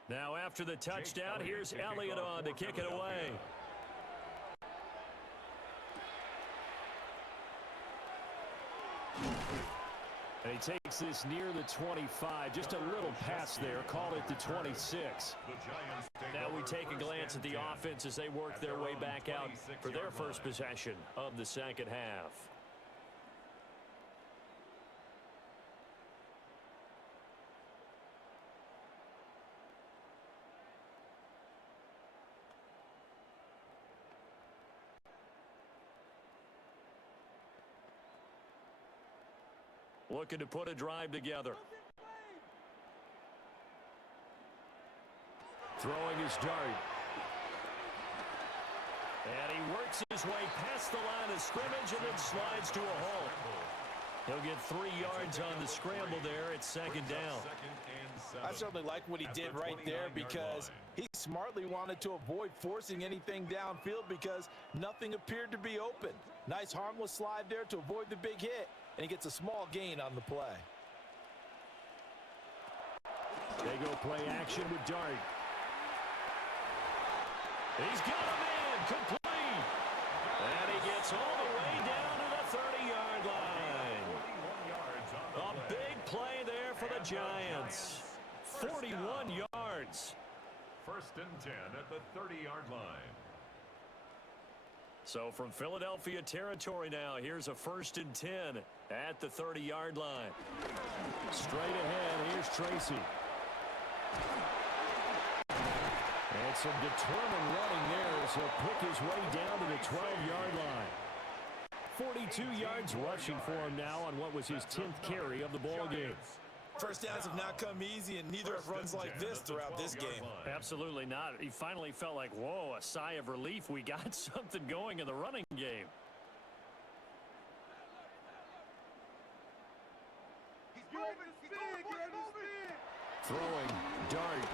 Now after the touchdown, here's Elliott on to kick it away. And he takes this near the 25. Just a little pass there. Call it the 26. Now we take a glance at the offense as they work their way back out for their first possession of the second half. Looking to put a drive together. Throwing his dart. And he works his way past the line of scrimmage and then slides to a halt. He'll get 3 yards on the scramble there at second down. I certainly like what he did right there because he smartly wanted to avoid forcing anything downfield because nothing appeared to be open. Nice harmless slide there to avoid the big hit, and he gets a small gain on the play. They go play action with Dart. He's got him in, complete. And he gets all the way down to the 30-yard line. A big play there for the Giants. 41 yards. First and 10 at the 30-yard line. So from Philadelphia territory now, here's a first and 10 at the 30-yard line. Straight ahead, here's Tracy. And some determined running there as he'll pick his way down to the 12-yard line. 42 yards rushing for him now on what was his 10th carry of the ball game. First downs have not come easy, and neither have runs like this throughout this game. Absolutely not. He finally felt like, whoa, a sigh of relief. We got something going in the running game. Throwing, Dart.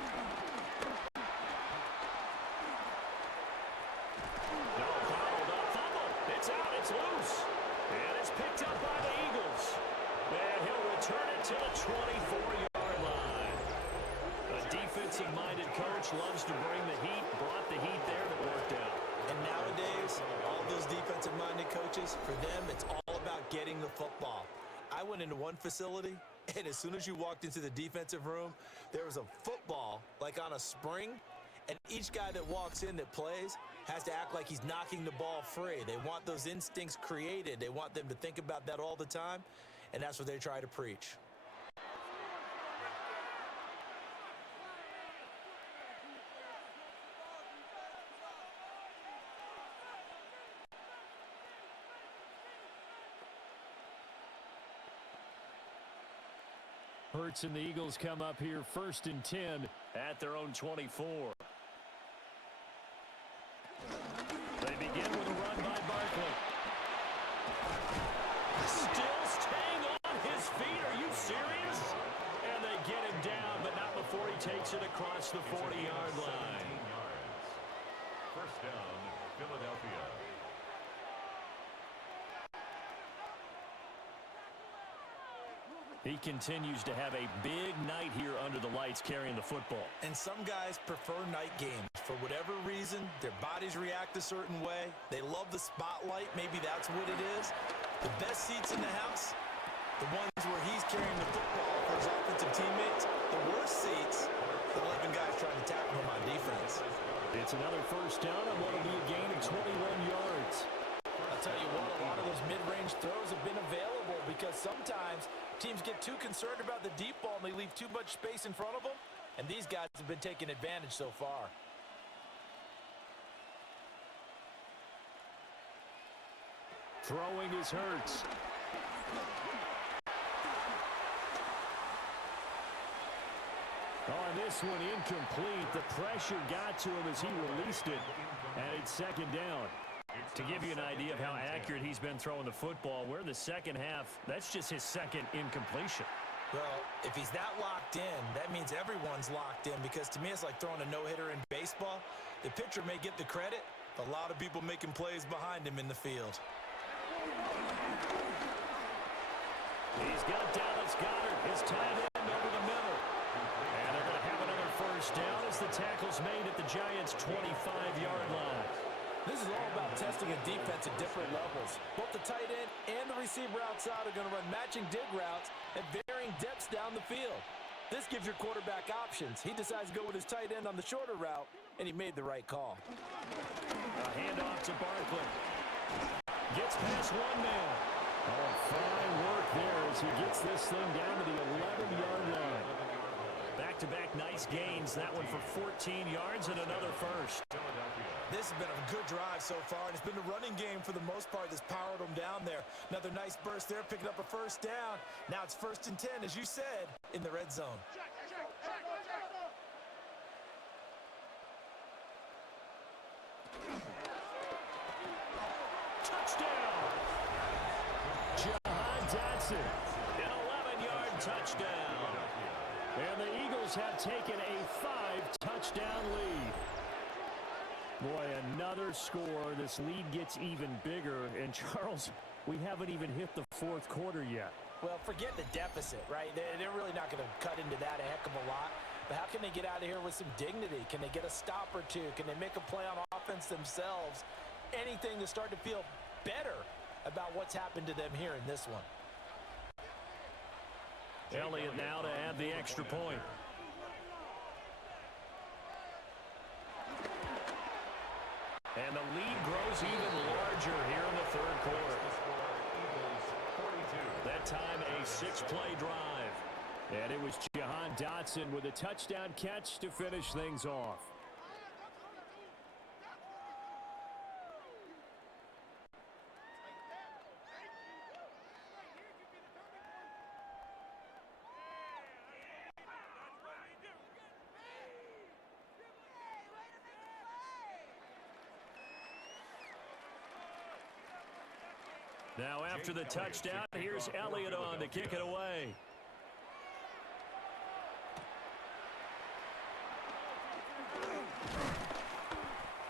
No, fouled up, fumble. It's out, it's loose. And it's picked up by the Eagles. And he'll return it to the 24-yard line. A defensive-minded coach loves to bring the heat, brought the heat there, and it worked out. And nowadays, all those defensive-minded coaches, for them, it's all about getting the football. I went into one facility, And as soon as you walked into the defensive room, there was a football like on a spring, and each guy that walks in that plays has to act like he's knocking the ball free. They want those instincts created. They want them to think about that all the time, and that's what they try to preach. Hurts and the Eagles come up here 1st and 10 at their own 24. They begin with a run by Barkley. Still staying on his feet. Are you serious? And they get him down, but not before he takes it across the 40-yard line. First down, Philadelphia. He continues to have a big night here under the lights carrying the football. And some guys prefer night games. For whatever reason, their bodies react a certain way. They love the spotlight. Maybe that's what it is. The best seats in the house, the ones where he's carrying the football for his offensive teammates. The worst seats, the 11 guys trying to tackle him on defense. It's another first down and what will be a gain of 21 yards. I'll tell you what, a lot of those mid-range throws have been available because sometimes teams get too concerned about the deep ball and they leave too much space in front of them, and these guys have been taking advantage so far. Throwing is Hurts. On this one, incomplete. The pressure got to him as he released it, and it's 2nd down. To give you an idea of how accurate he's been throwing the football, we're in the second half. That's just his 2nd incompletion. Well, if he's that locked in, that means everyone's locked in because to me it's like throwing a no-hitter in baseball. The pitcher may get the credit, but a lot of people making plays behind him in the field. He's got Dallas Goedert, his tight end over the middle. And they're going to have another first down as the tackle's made at the Giants' 25-yard line. This is all about testing a defense at different levels. Both the tight end and the receiver outside are going to run matching dig routes at varying depths down the field. This gives your quarterback options. He decides to go with his tight end on the shorter route, and he made the right call. A handoff to Barkley. Gets past one man. Oh, fine work there as he gets this thing down to the 11-yard line. Back-to-back nice gains. That one for 14 yards and another first. This has been a good drive so far, and it's been the running game for the most part that's powered them down there. Another nice burst there, picking up a first down. Now it's 1st and 10, as you said, in the red zone. Touchdown! Jahan Dotson, an 11-yard touchdown. And the Eagles have taken a 5-touchdown lead. Boy, another score. This lead gets even bigger. And, Charles, we haven't even hit the 4th quarter yet. Well, forget the deficit, right? They're really not going to cut into that a heck of a lot. But how can they get out of here with some dignity? Can they get a stop or two? Can they make a play on offense themselves? Anything to start to feel better about what's happened to them here in this one. Elliott now to add the extra point. And the lead grows even larger here in the 3rd quarter. That time a 6-play drive. And it was Jahan Dotson with a touchdown catch to finish things off. Now after the touchdown, here's Elliott on to kick it away.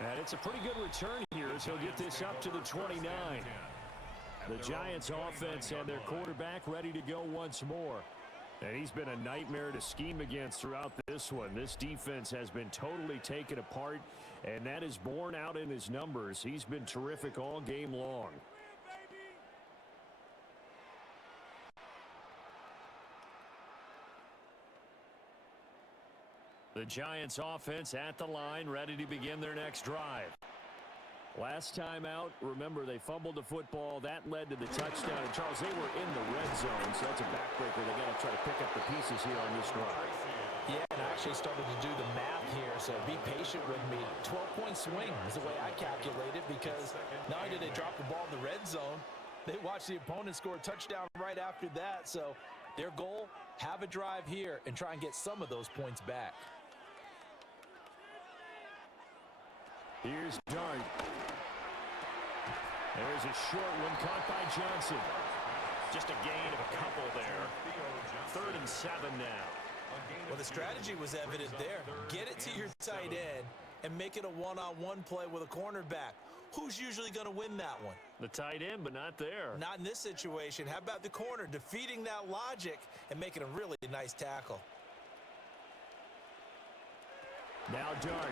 And it's a pretty good return here as he'll get this up to the 29. The Giants offense and their quarterback ready to go once more. And he's been a nightmare to scheme against throughout this one. This defense has been totally taken apart, and that is borne out in his numbers. He's been terrific all game long. The Giants offense at the line, ready to begin their next drive. Last time out, remember, they fumbled the football. That led to the touchdown. And, Charles, they were in the red zone, so that's a backbreaker. They got to try to pick up the pieces here on this drive. Yeah, and I actually started to do the math here, so be patient with me. 12-point swing is the way I calculate it, because not only did they drop the ball in the red zone, they watched the opponent score a touchdown right after that. So their goal, have a drive here and try and get some of those points back. Here's Dart. There's a short one caught by Johnson. Just a gain of a couple there. 3rd and 7 now. Well, the strategy was evident there. Get it to your tight end and make it a one-on-one play with a cornerback. Who's usually going to win that one? The tight end, but not there. Not in this situation. How about the corner defeating that logic and making a really nice tackle? Now Dart.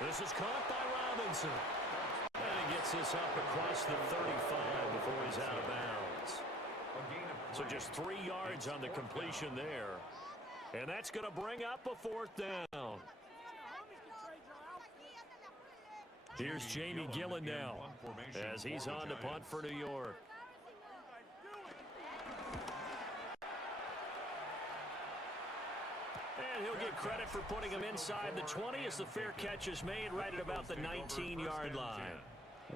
This is caught by Robinson. And he gets this up across the 35 before he's out of bounds. So just 3 yards on the completion there. And that's going to bring up a 4th down. Here's Jamie Gillen now as he's on to punt for New York. And he'll get credit for putting him inside the 20 as the fair catch is made right at about the 19-yard line.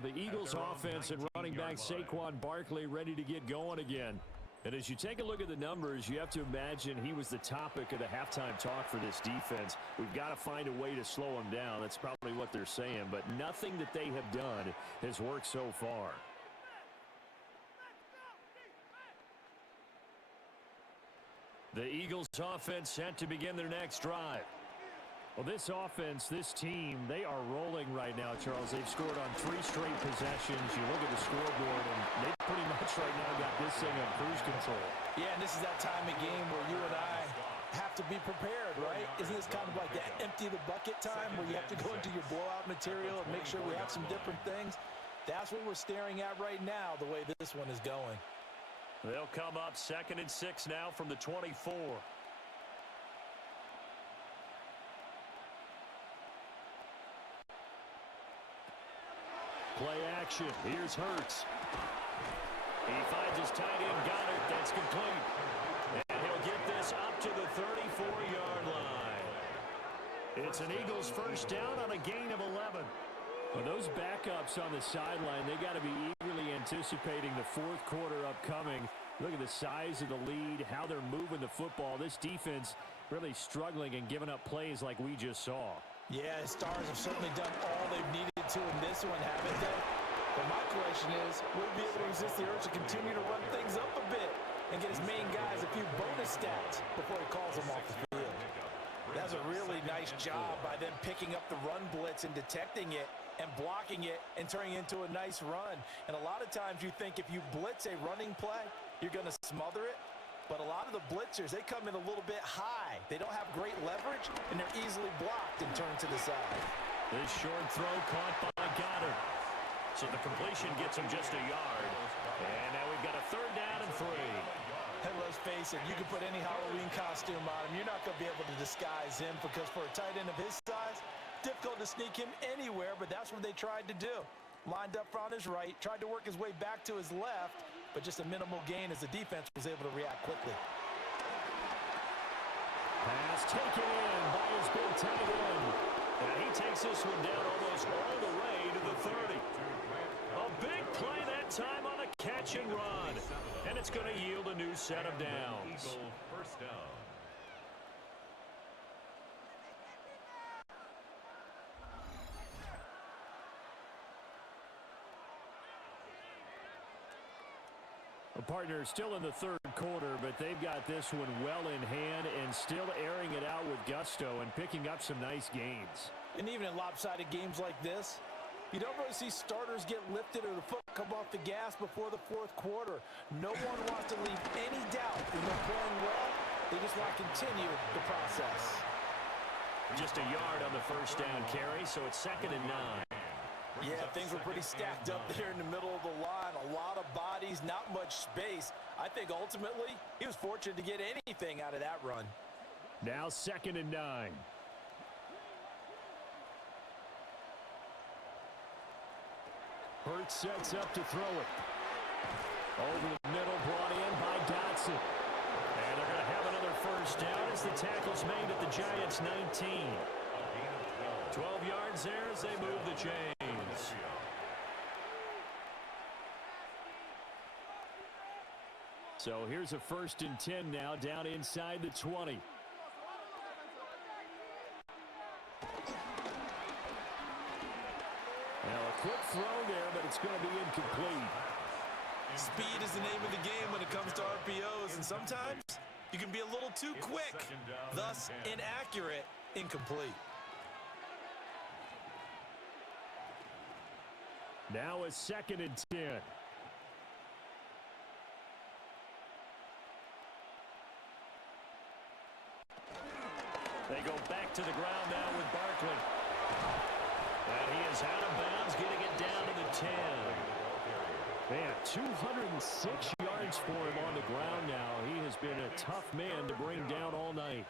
The Eagles offense and running back Saquon Barkley ready to get going again. And as you take a look at the numbers, you have to imagine he was the topic of the halftime talk for this defense. We've got to find a way to slow him down. That's probably what they're saying. But nothing that they have done has worked so far. The Eagles offense set to begin their next drive. Well, this offense, this team, they are rolling right now, Charles. They've scored on 3 straight possessions. You look at the scoreboard, and they pretty much right now got this thing on cruise control. Yeah, and this is that time of game where you and I have to be prepared, right? Isn't this kind of like that empty the bucket time where you have to go into your blowout material and make sure we have some different things? That's what we're staring at right now, the way this one is going. They'll come up 2nd and 6 now from the 24. Play action. Here's Hurts. He finds his tight end, Goddard. That's complete. And he'll get this up to the 34-yard line. It's an Eagles first down on a gain of 11. Well, those backups on the sideline, they got to be eagerly anticipating the 4th quarter upcoming. Look at the size of the lead, how they're moving the football. This defense really struggling and giving up plays like we just saw. Yeah, the Stars have certainly done all they've needed to in this one, haven't they? But my question is, will he be able to resist the urge to continue to run things up a bit and get his main guys a few bonus stats before he calls them off the field? That's a really nice job by them picking up the run blitz and detecting it and blocking it and turning it into a nice run. And a lot of times you think if you blitz a running play, you're going to smother it. But a lot of the blitzers, they come in a little bit high. They don't have great leverage, and they're easily blocked and turned to the side. This short throw caught by Goddard. So the completion gets him just a yard. And now we've got a 3rd down and 3. And let's face it, you can put any Halloween costume on him. You're not going to be able to disguise him, because for a tight end of his size, difficult to sneak him anywhere, but that's what they tried to do. Lined up on his right, tried to work his way back to his left, but just a minimal gain as the defense was able to react quickly. Pass taken in by his big tight end. And he takes this one down almost all the way to the 30. A big play that time on a catch and run. And it's going to yield a new set of downs. First down. Partner still in the 3rd quarter, but they've got this one well in hand and still airing it out with gusto and picking up some nice gains. And even in lopsided games like this, you don't really see starters get lifted or the foot come off the gas before the 4th quarter. No one wants to leave any doubt when they're playing well. They just want to continue the process. Just a yard on the first down carry, so it's 2nd and 9. Yeah, things were pretty stacked up there in the middle of the line. A lot of bodies, not much space. I think ultimately he was fortunate to get anything out of that run. Now 2nd and 9. Hurts sets up to throw it. Over the middle, brought in by Dotson. And they're going to have another first down as the tackle's made at the Giants' 19. 12 yards there as they move the chains. So here's a 1st and 10 now down inside the 20. Now a quick throw there, but it's going to be incomplete. Speed is the name of the game when it comes to RPOs, and sometimes you can be a little too quick, thus inaccurate, incomplete. Now a 2nd and 10. They go back to the ground now with Barkley. And he is out of bounds, getting it down to the 10. Man, 206 yards for him on the ground now. He has been a tough man to bring down all night.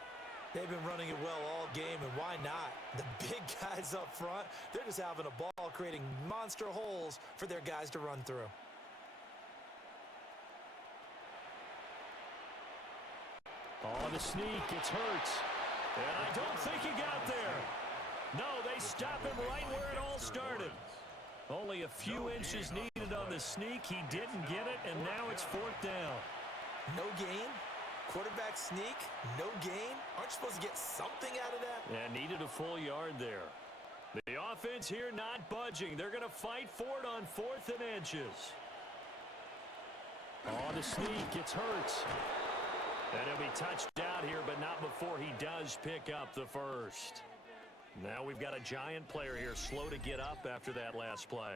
They've been running it well all game, and why not? The big guys up front, they're just having a ball, creating monster holes for their guys to run through. On the sneak, it's Hurts. And I don't think he got there. No, they stop him right where it all started. Only a few inches needed on the sneak. He didn't get it, and now it's 4th down. No gain? Quarterback sneak? No gain? Aren't you supposed to get something out of that? Yeah, needed a full yard there. The offense here not budging. They're going to fight for it on 4th and inches. On the sneak, it's Hurts. And he'll be touched out here, but not before he does pick up the first. Now we've got a Giant player here slow to get up after that last play.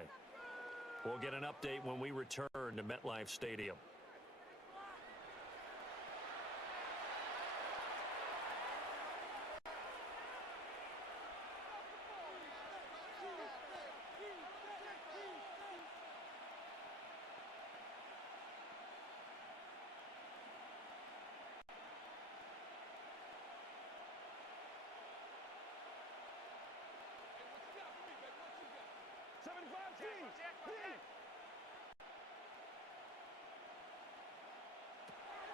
We'll get an update when we return to MetLife Stadium.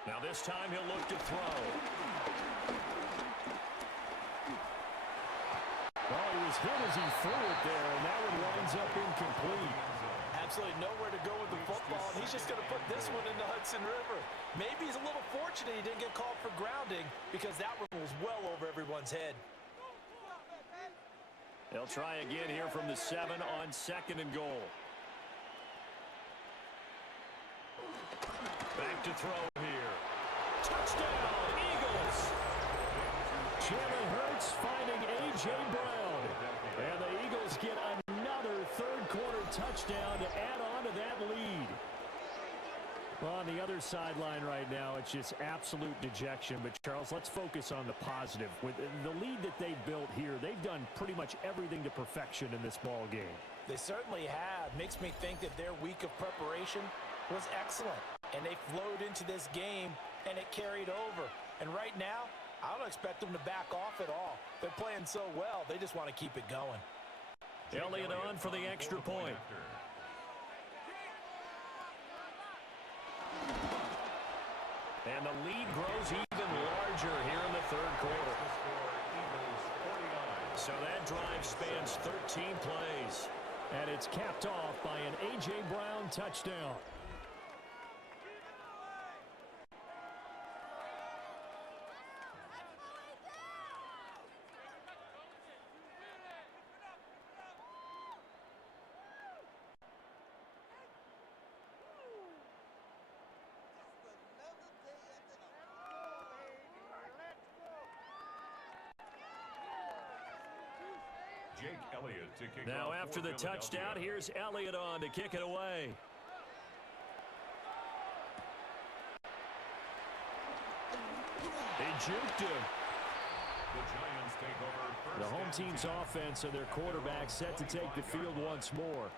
Now this time he'll look to throw. Well, he was hit as he threw it there, and that one winds up incomplete. Absolutely nowhere to go with the football, and he's just going to put this one in the Hudson River. Maybe he's a little fortunate he didn't get called for grounding because that one was well over everyone's head. They'll try again here from the 7 on 2nd and goal. Back to throw here. Touchdown, Eagles! Jalen Hurts finding A.J. Brown. And the Eagles get another third-quarter touchdown to add on to that lead. Well, on the other sideline right now, it's just absolute dejection. But, Charles, let's focus on the positive. With the lead that they've built here, they've done pretty much everything to perfection in this ball game. They certainly have. Makes me think that their week of preparation was excellent. And they flowed into this game, and it carried over. And right now, I don't expect them to back off at all. They're playing so well, they just want to keep it going. Elliott on for the extra point. And the lead grows even larger here in the third quarter. So that drive spans 13 plays. And it's capped off by an A.J. Brown touchdown. Now after the touchdown, here's Elliott on to kick it away. They juked him. The home team's offense and their quarterback set to take the field once more.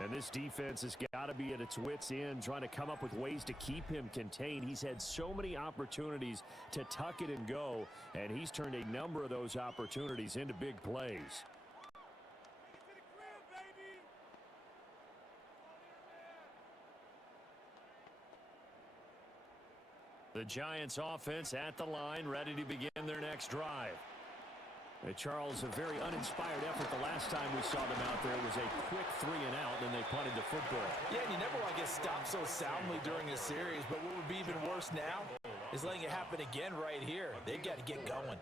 And this defense has got to be at its wits' end, trying to come up with ways to keep him contained. He's had so many opportunities to tuck it and go, and he's turned a number of those opportunities into big plays. The Giants offense at the line, ready to begin their next drive. Charles, a very uninspired effort the last time we saw them out there. It was a quick 3 and out, and they punted the football. Yeah, and you never want to get stopped so soundly during a series, but what would be even worse now is letting it happen again right here. They've got to get going.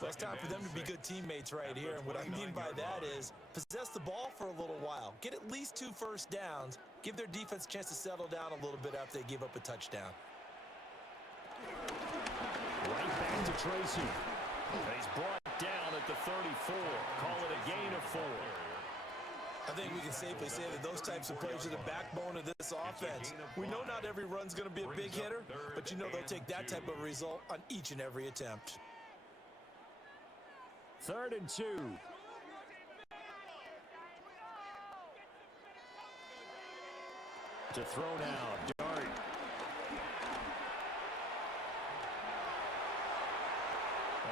Well, it's time for them to be good teammates right here, and what I mean by that is possess the ball for a little while. Get at least 2 first downs. Give their defense a chance to settle down a little bit after they give up a touchdown. Right back to Tracy. He's brought down at the 34. Call it a gain of 4. I think we can safely say that those types of plays are the backbone of this offense. We know not every run's going to be a big hitter, but you know they'll take that type of result on each and every attempt. 3rd and 2. To throw now, Dart.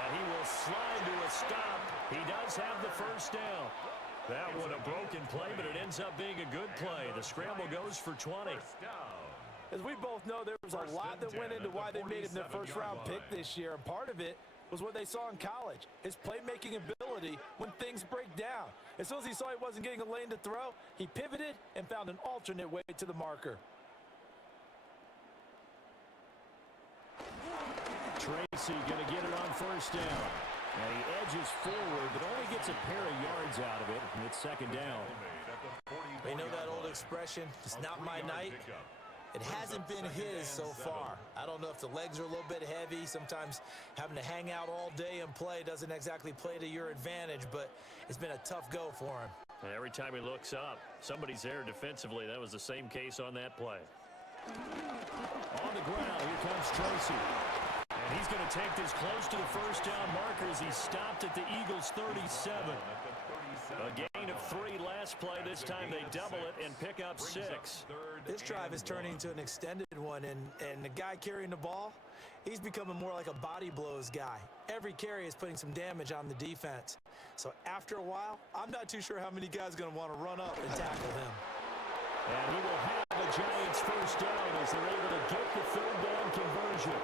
He will slide to a stop. He does have the first down. That one a broken play, but it ends up being a good play. The scramble goes for 20. As we both know, there was a lot that went into why they made him their first-round pick this year, and part of it was what they saw in college, his playmaking ability when things break down. As soon as he saw he wasn't getting a lane to throw, he pivoted and found an alternate way to the marker. Tracy going to get it on first down. And he edges forward, but only gets a pair of yards out of it. And it's 2nd down. You know that old expression, it's not my night? It hasn't been his so far. I don't know if the legs are a little bit heavy. Sometimes having to hang out all day and play doesn't exactly play to your advantage, but it's been a tough go for him. And every time he looks up, somebody's there defensively. That was the same case on that play. On the ground, here comes Tracy. And he's going to take this close to the first down marker as he stopped at the Eagles' 37. A gain of 3 last play. This time they double it and pick up 6. This drive is turning into an extended one, and the guy carrying the ball, he's becoming more like a body blows guy. Every carry is putting some damage on the defense. So after a while, I'm not too sure how many guys are going to want to run up and tackle him. And he will have the Giants' first down as they're able to get the 3rd down conversion.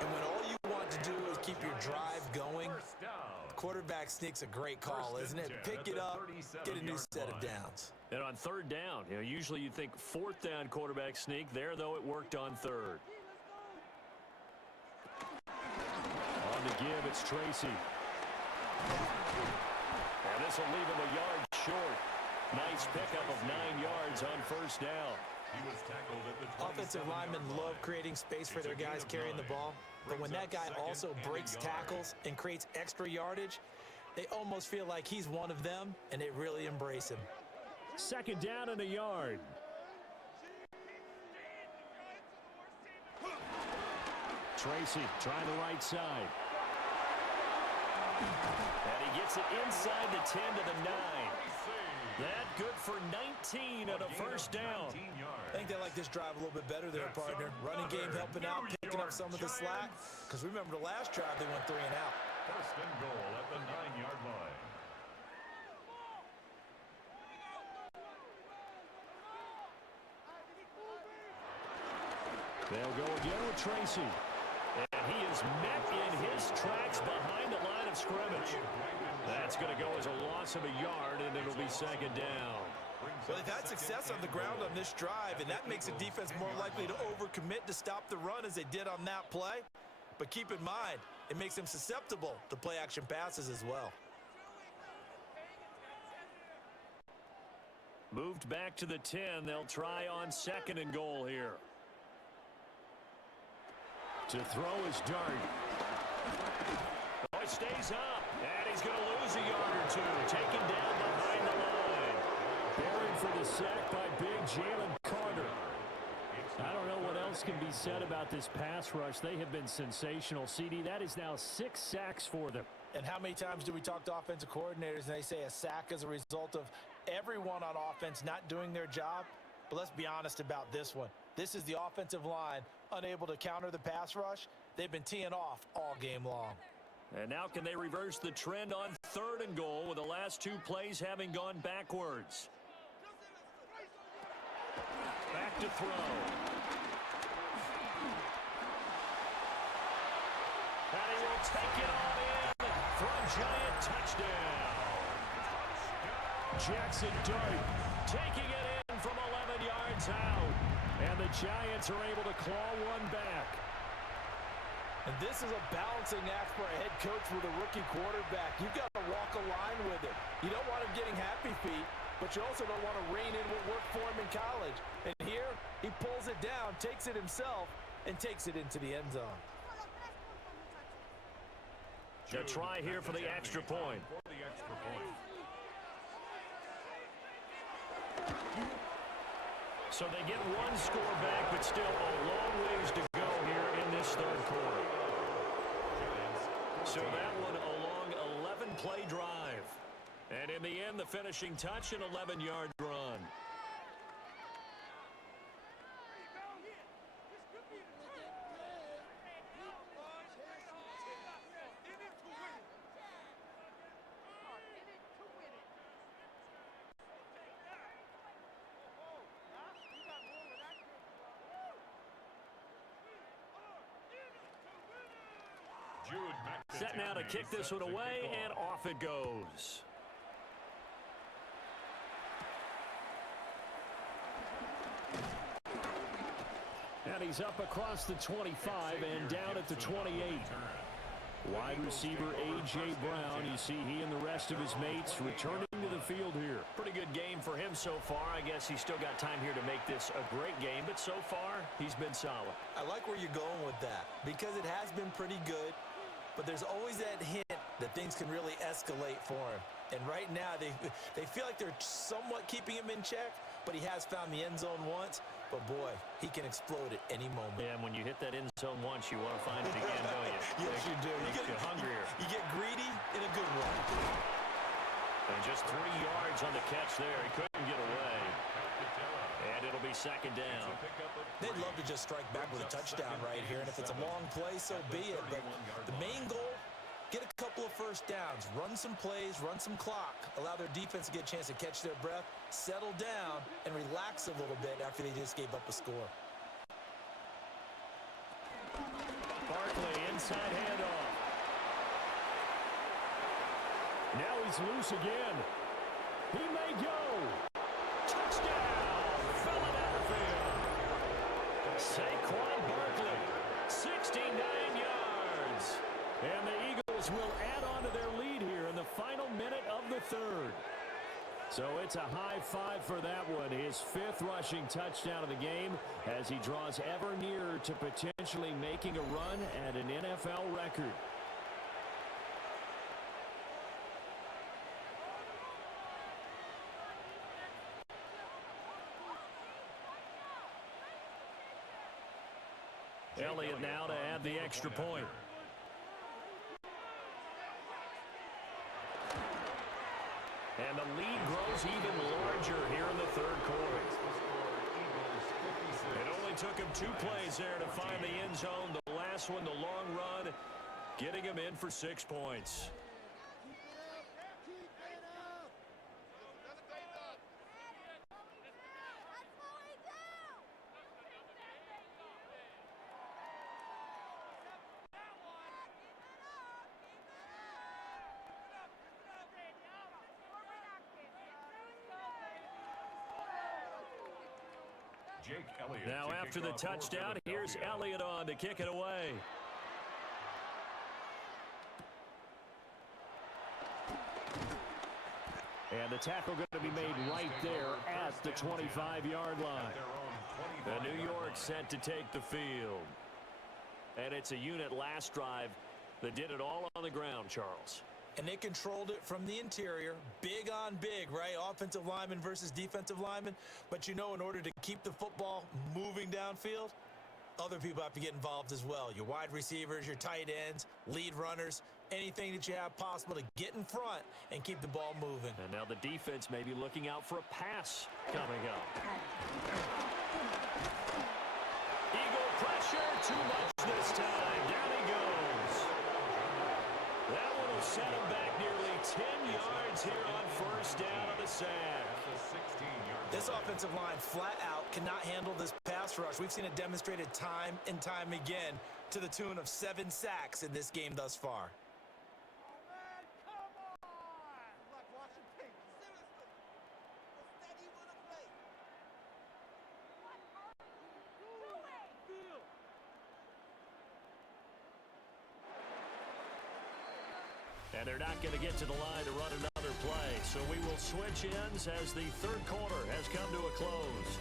And when all you want to do is keep your drive going, the quarterback sneak's a great call, isn't it? Pick it up, get a new set of downs. And on 3rd down, usually you think 4th down quarterback sneak. There, though, it worked on 3rd. On the give, it's Tracy. And this will leave him a yard short. Nice pickup of 9 yards on first down. Offensive linemen love creating space for their guys carrying the ball, but when that guy also breaks tackles and creates extra yardage, they almost feel like he's one of them, and they really embrace him. 2nd down and a yard. Tracy trying the right side. And he gets it inside the 10 to the 9. That good for 19 and a first down. I think they like this drive a little bit better there, partner. Running game helping out, picking up some of the slack. Because remember the last drive, they went 3 and out. 1st and goal at the 9-yard line. They'll go again with Tracy. And he is met in his tracks behind the line of scrimmage. That's going to go as a loss of a yard, and it'll be 2nd down. Well, they've had success on the ground on this drive, and that makes the defense more likely to overcommit to stop the run as they did on that play. But keep in mind, it makes them susceptible to play-action passes as well. Moved back to the 10. They'll try on 2nd and goal here. To throw is Dart. Oh, he stays up, and he's going to lose a yard or 2. Taken down behind the line. Buried for the sack by big Jalen Carter. I don't know what else can be said about this pass rush. They have been sensational. CD, that is now 6 sacks for them. And how many times do we talk to offensive coordinators and they say a sack is a result of everyone on offense not doing their job. But let's be honest about this one. This is the offensive line unable to counter the pass rush. They've been teeing off all game long. And now can they reverse the trend on 3rd and goal with the last 2 plays having gone backwards? Back to throw. And he will take it on in for a giant touchdown. Jaxson Dart taking it in from 11 yards out. And the Giants are able to claw one back. And this is a balancing act for a head coach with a rookie quarterback. You've got to walk a line with him. You don't want him getting happy feet, but you also don't want to rein in what worked for him in college. And here, he pulls it down, takes it himself, and takes it into the end zone. A try here for the extra point. So they get one score back, but still a long ways to go here in this 3rd quarter. So that one a long 11-play drive. And in the end, the finishing touch, an 11-yard run. Set now to kick this one away, and off it goes. And he's up across the 25 and down at the 28. Wide receiver A.J. Brown. You see he and the rest of his mates returning to the field here. Pretty good game for him so far. I guess he's still got time here to make this a great game, but so far he's been solid. I like where you're going with that because it has been pretty good. But there's always that hint that things can really escalate for him. And right now, they feel like they're somewhat keeping him in check, but he has found the end zone once. But, boy, he can explode at any moment. Yeah, and when you hit that end zone once, you want to find it again, don't you? Yes, you do. You get hungrier. You get greedy in a good way. And just 3 yards on the catch there. He couldn't get away. And it'll be 2nd down. They'd love to just strike back with a touchdown right here, and if it's a long play, so be it. But the main goal, get a couple of first downs, run some plays, run some clock, allow their defense to get a chance to catch their breath, settle down, and relax a little bit after they just gave up a score. Barkley, inside handoff. Now he's loose again. He may go. Touchdown, Philadelphia. Saquon Barkley, 69 yards. And the Eagles will add on to their lead here in the final minute of the 3rd. So it's a high 5 for that one. His 5th rushing touchdown of the game as he draws ever nearer to potentially making a run at an NFL record. Elliott now to add the extra point. And the lead grows even larger here in the 3rd quarter. It only took him 2 plays there to find the end zone. The last one, the long run, getting him in for 6 points. Now after the touchdown, here's Elliott on to kick it away. And the tackle going to be made right there at the 25-yard line. The New York set to take the field. And it's a unit last drive that did it all on the ground, Charles. And they controlled it from the interior. Big on big, right? Offensive lineman versus defensive lineman. But you know, in order to keep the football moving downfield, other people have to get involved as well. Your wide receivers, your tight ends, lead runners. anything that you have possible to get in front and keep the ball moving. And now the defense may be looking out for a pass coming up. Eagle pressure, too much this time. Down he goes. That one will set him back nearly 10 yards here on first down on the sack. This offensive line flat out cannot handle this pass rush. We've seen it demonstrated time and time again to the tune of 7 sacks in this game thus far. And they're not going to get to the line to run another play. So we will switch ends as the third quarter has come to a close.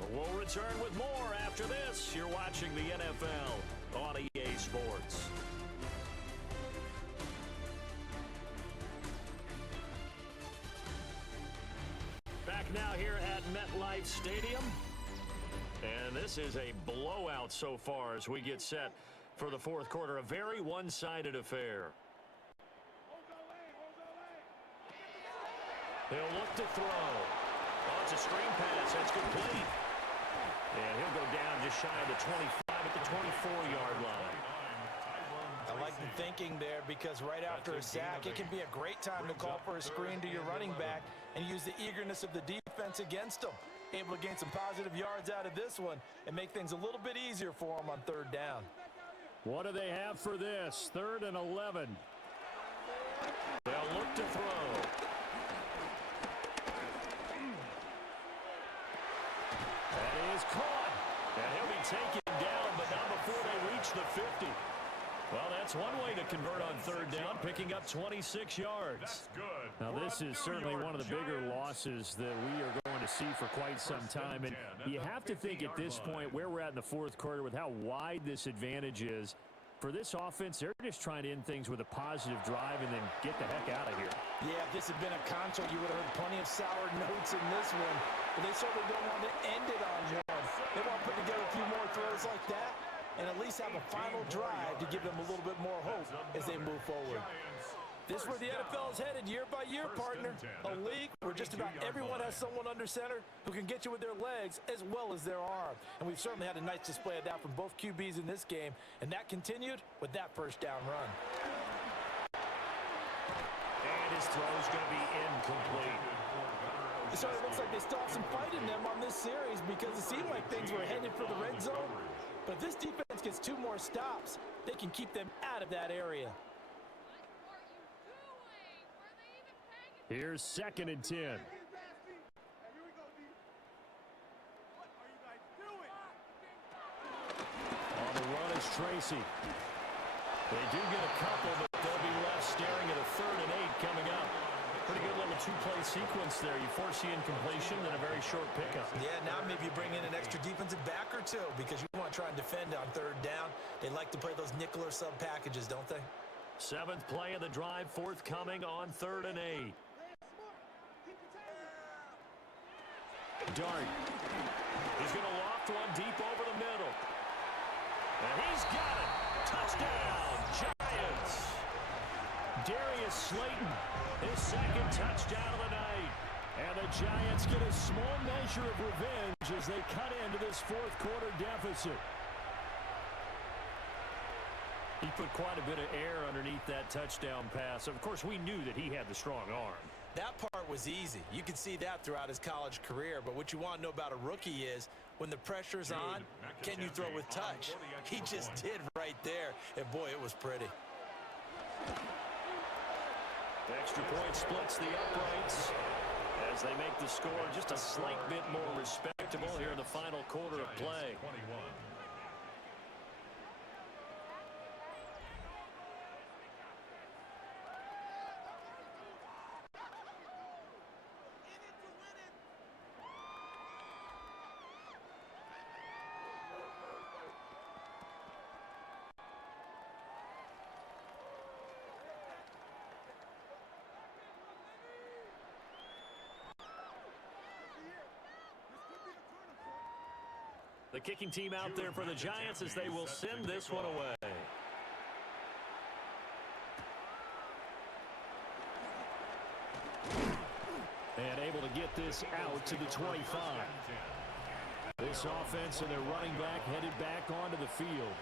But we'll return with more after this. You're watching the NFL on EA Sports. Back now here at MetLife Stadium. And this is a blowout so far as we get set for the fourth quarter. A very one-sided affair. He'll look to throw. Oh, it's a screen pass. That's complete. And he'll go down just shy of the 25 at the 24-yard line. I like the thinking there because right after a sack, it can be a great time to call for a screen to your running back and use the eagerness of the defense against them. Able to gain some positive yards out of this one and make things a little bit easier for them on third down. What do they have for this? 3rd and 11. They'll look to throw. That is caught. And he'll be taken down, but not before they reach the 50. Well, that's one way to convert on third down, picking up 26 yards. Now, this is certainly one of the bigger losses that we are going to see for quite some time. And you have to think at this point where we're at in the fourth quarter with how wide this advantage is. For this offense, they're just trying to end things with a positive drive and then get the heck out of here. Yeah, if this had been a concert, you would have heard plenty of sour notes in this one. But they certainly don't want to end it on one. They want to put together a few more throws like that and at least have a final drive to give them a little bit more hope as they move forward. This is where the NFL is headed year by year, partner. A league where just about everyone has someone under center who can get you with their legs as well as their arm. And we've certainly had a nice display of that from both QBs in this game, and that continued with that first down run. And his throw's going to be incomplete. It certainly looks like they still have some fight in them on this series because it seemed like things were headed for the red zone. But if this defense gets 2 more stops, they can keep them out of that area. Here's 2nd and 10. On the run is Tracy. They do get a couple, but they'll be left staring at a 3rd and 8 coming up. Pretty good little 2-play sequence there. You force the incompletion, then a very short pickup. Yeah, now maybe you bring in an extra defensive back or 2 because you want to try and defend on 3rd down. They like to play those nickel or sub packages, don't they? 7th play of the drive, forthcoming on 3rd and 8. Dart. He's going to loft one deep over the middle. And he's got it. Touchdown, Giants. Darius Slayton, his 2nd touchdown of the night. And the Giants get a small measure of revenge as they cut into this fourth quarter deficit. He put quite a bit of air underneath that touchdown pass. Of course, we knew that he had the strong arm. That part was easy. You could see that throughout his college career. But what you want to know about a rookie is when the pressure's on, can you throw with touch? He just did right there. And, boy, it was pretty. The extra point splits the uprights as they make the score just a slight bit more respectable here in the final quarter of play. The kicking team out there for the Giants as they will send this one away. this out to the 25. This offense and their running back headed back onto the field.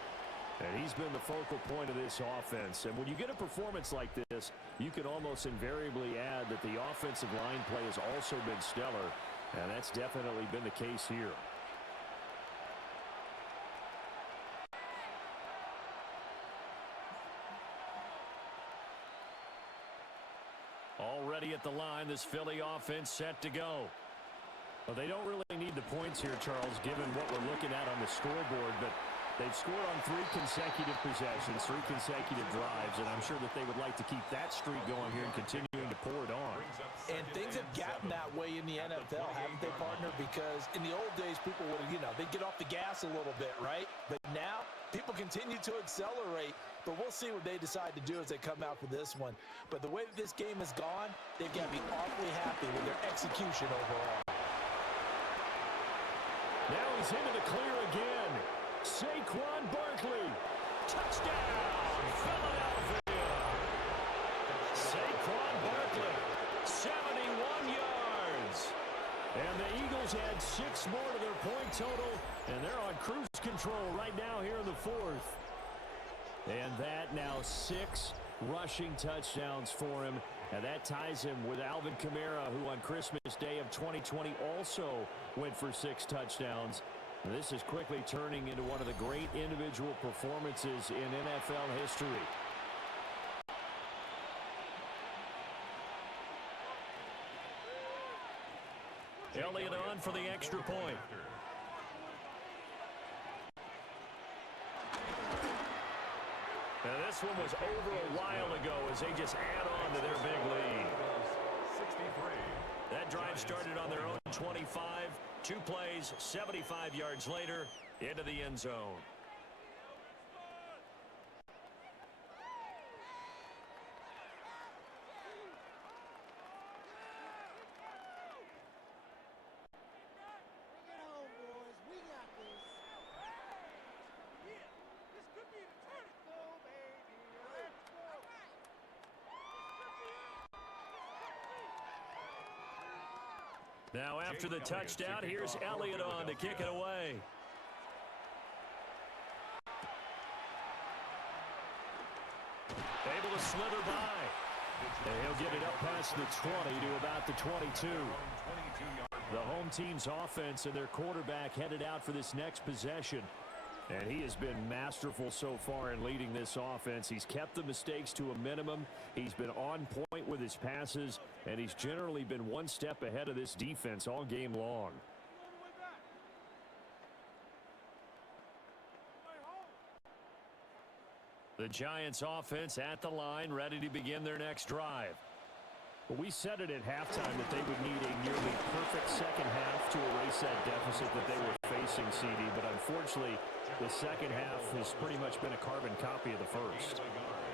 And he's been the focal point of this offense. And when you get a performance like this, you can almost invariably add that the offensive line play has also been stellar. And that's definitely been the case here. Already at the line, this Philly offense set to go. Well, they don't really need the points here, Charles, given what we're looking at on the scoreboard, but they've scored on 3 consecutive possessions, 3 consecutive drives, and I'm sure that they would like to keep that streak going here and continuing to pour it on. And things have gotten that way in the NFL, haven't they, partner? Because in the old days, people would, they'd get off the gas a little bit, right? But now, people continue to accelerate, but we'll see what they decide to do as they come out for this one. But the way that this game has gone, they've got to be awfully happy with their execution overall. Now he's into the clear again. Saquon Barkley. Touchdown, Philadelphia. Saquon Barkley, 71 yards. And the Eagles add 6 more to their point total, and they're on cruise control right now here in the 4th. And that now 6 rushing touchdowns for him. And that ties him with Alvin Kamara, who on Christmas Day of 2020 also went for 6 touchdowns. And this is quickly turning into one of the great individual performances in NFL history. Elliott on for the extra point. Now this one was over a while ago as they just add on to their big lead. 63. That drive started on their own 25. 2 plays, 75 yards later, into the end zone. Now after the touchdown, here's Elliott on to kick it away. Able to slither by. And he'll get it up past the 20 to about the 22. The home team's offense and their quarterback headed out for this next possession. And he has been masterful so far in leading this offense. He's kept the mistakes to a minimum. He's been on point with his passes, and he's generally been one step ahead of this defense all game long. The Giants offense at the line, ready to begin their next drive. Well, we said it at halftime that they would need a nearly perfect second half to erase that deficit that they were facing, CD, but unfortunately, the second half has pretty much been a carbon copy of the first.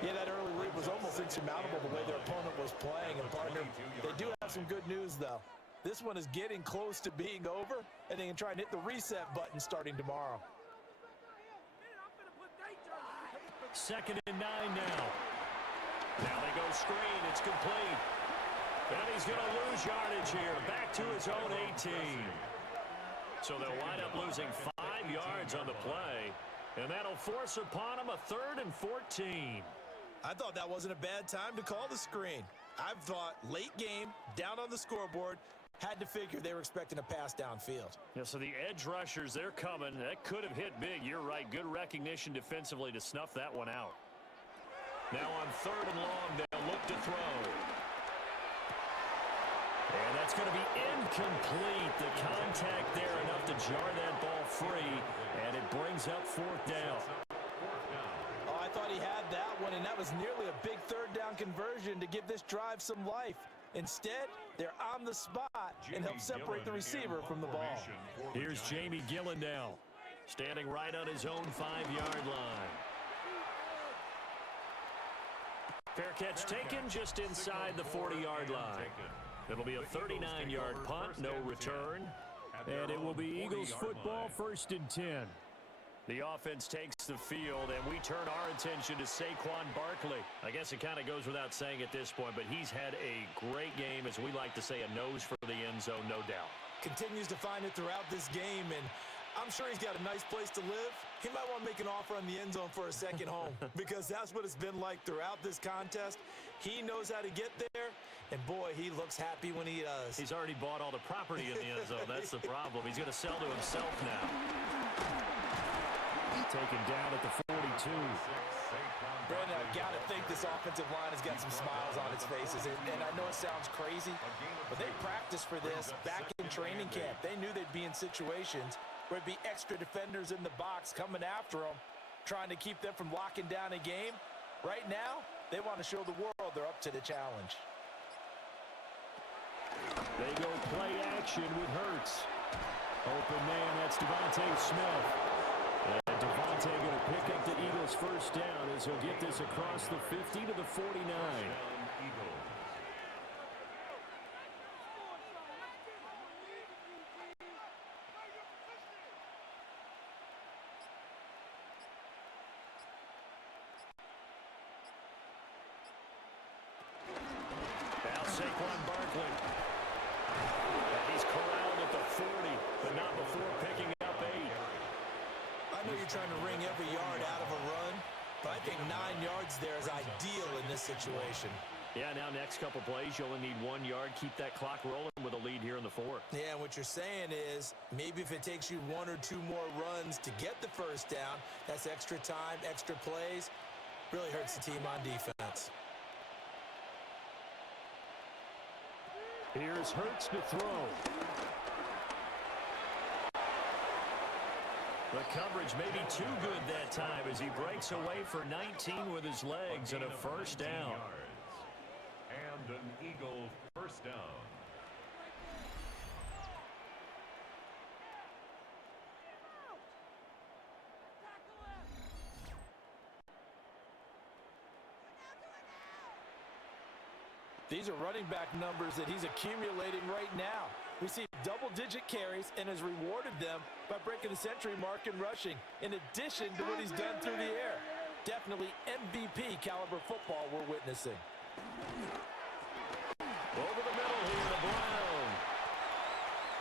Yeah, that early lead was almost insurmountable the way their opponent was playing. And, partner, they do have some good news, though. This one is getting close to being over, and they can try and hit the reset button starting tomorrow. 2nd and 9 now. Now they go screen. It's complete. And he's going to lose yardage here. Back to his own 18. So they'll wind up losing 5 yards on the play. And that'll force upon him a 3rd and 14. I thought that wasn't a bad time to call the screen. I've thought late game, down on the scoreboard, had to figure they were expecting a pass downfield. Yeah, so the edge rushers, they're coming. That could have hit big. You're right. Good recognition defensively to snuff that one out. Now on 3rd and long, they'll look to throw. And that's going to be incomplete. The contact there enough to jar that ball free, and it brings up 4th down. Oh, I thought he had that one, and that was nearly a big 3rd down conversion to give this drive some life. Instead, they're on the spot and help separate the receiver from the ball. Here's Jamie Gillandale, standing right on his own 5-yard line. Fair catch taken just inside the 40-yard line. It'll be a 39-yard punt, no return. And it will be Eagles football, 1st and 10. The offense takes the field, and we turn our attention to Saquon Barkley. I guess it kind of goes without saying at this point, but he's had a great game, as we like to say, a nose for the end zone, no doubt. Continues to find it throughout this game, and I'm sure he's got a nice place to live. He might want to make an offer on the end zone for a second home because that's what it's been like throughout this contest. He knows how to get there, and boy, he looks happy when he does. He's already bought all the property in the end zone. That's the problem. He's going to sell to himself now. Taken down at the 42. Brandon, I've got to think this offensive line has got some smiles on its faces. And I know it sounds crazy, but they practiced for this back in training camp. They knew they'd be in situations where it'd be extra defenders in the box coming after them, trying to keep them from locking down a game. Right now, they want to show the world they're up to the challenge. They go play action with Hurts. Open man, that's Devontae Smith. And Devontae going to pick up the Eagles' first down as he'll get this across the 50 to the 49. Now Saquon Barkley. And he's corralled at the 40, but not before picking up 8. I know you're trying to wring every yard out of a run, but I think 9 yards there is ideal in this situation. Yeah, now next couple plays, you only need 1 yard. Keep that clock rolling with a lead here in the 4th. Yeah, and what you're saying is maybe if it takes you 1 or 2 more runs to get the first down, that's extra time, extra plays. Really hurts the team on defense. Here's Hurts to throw. The coverage may be too good that time as he breaks away for 19 with his legs and a first down. And an Eagle first down. These are running back numbers that he's accumulating right now. We see double-digit carries and has rewarded them by breaking the century mark in rushing, in addition to what he's done through the air. Definitely MVP caliber football we're witnessing. Over the middle here to Brown.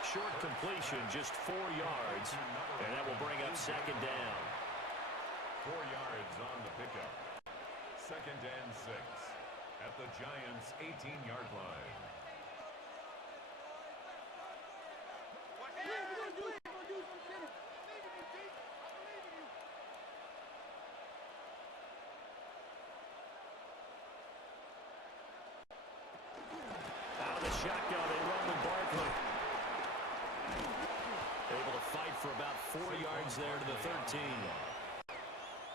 Short completion, just 4 yards, and that will bring up second down. 4 yards on the pickup. 2nd and 6 at the Giants' 18-yard line. Out of the shotgun, they run with Barkley. Able to fight for about 4 yards there to the 13.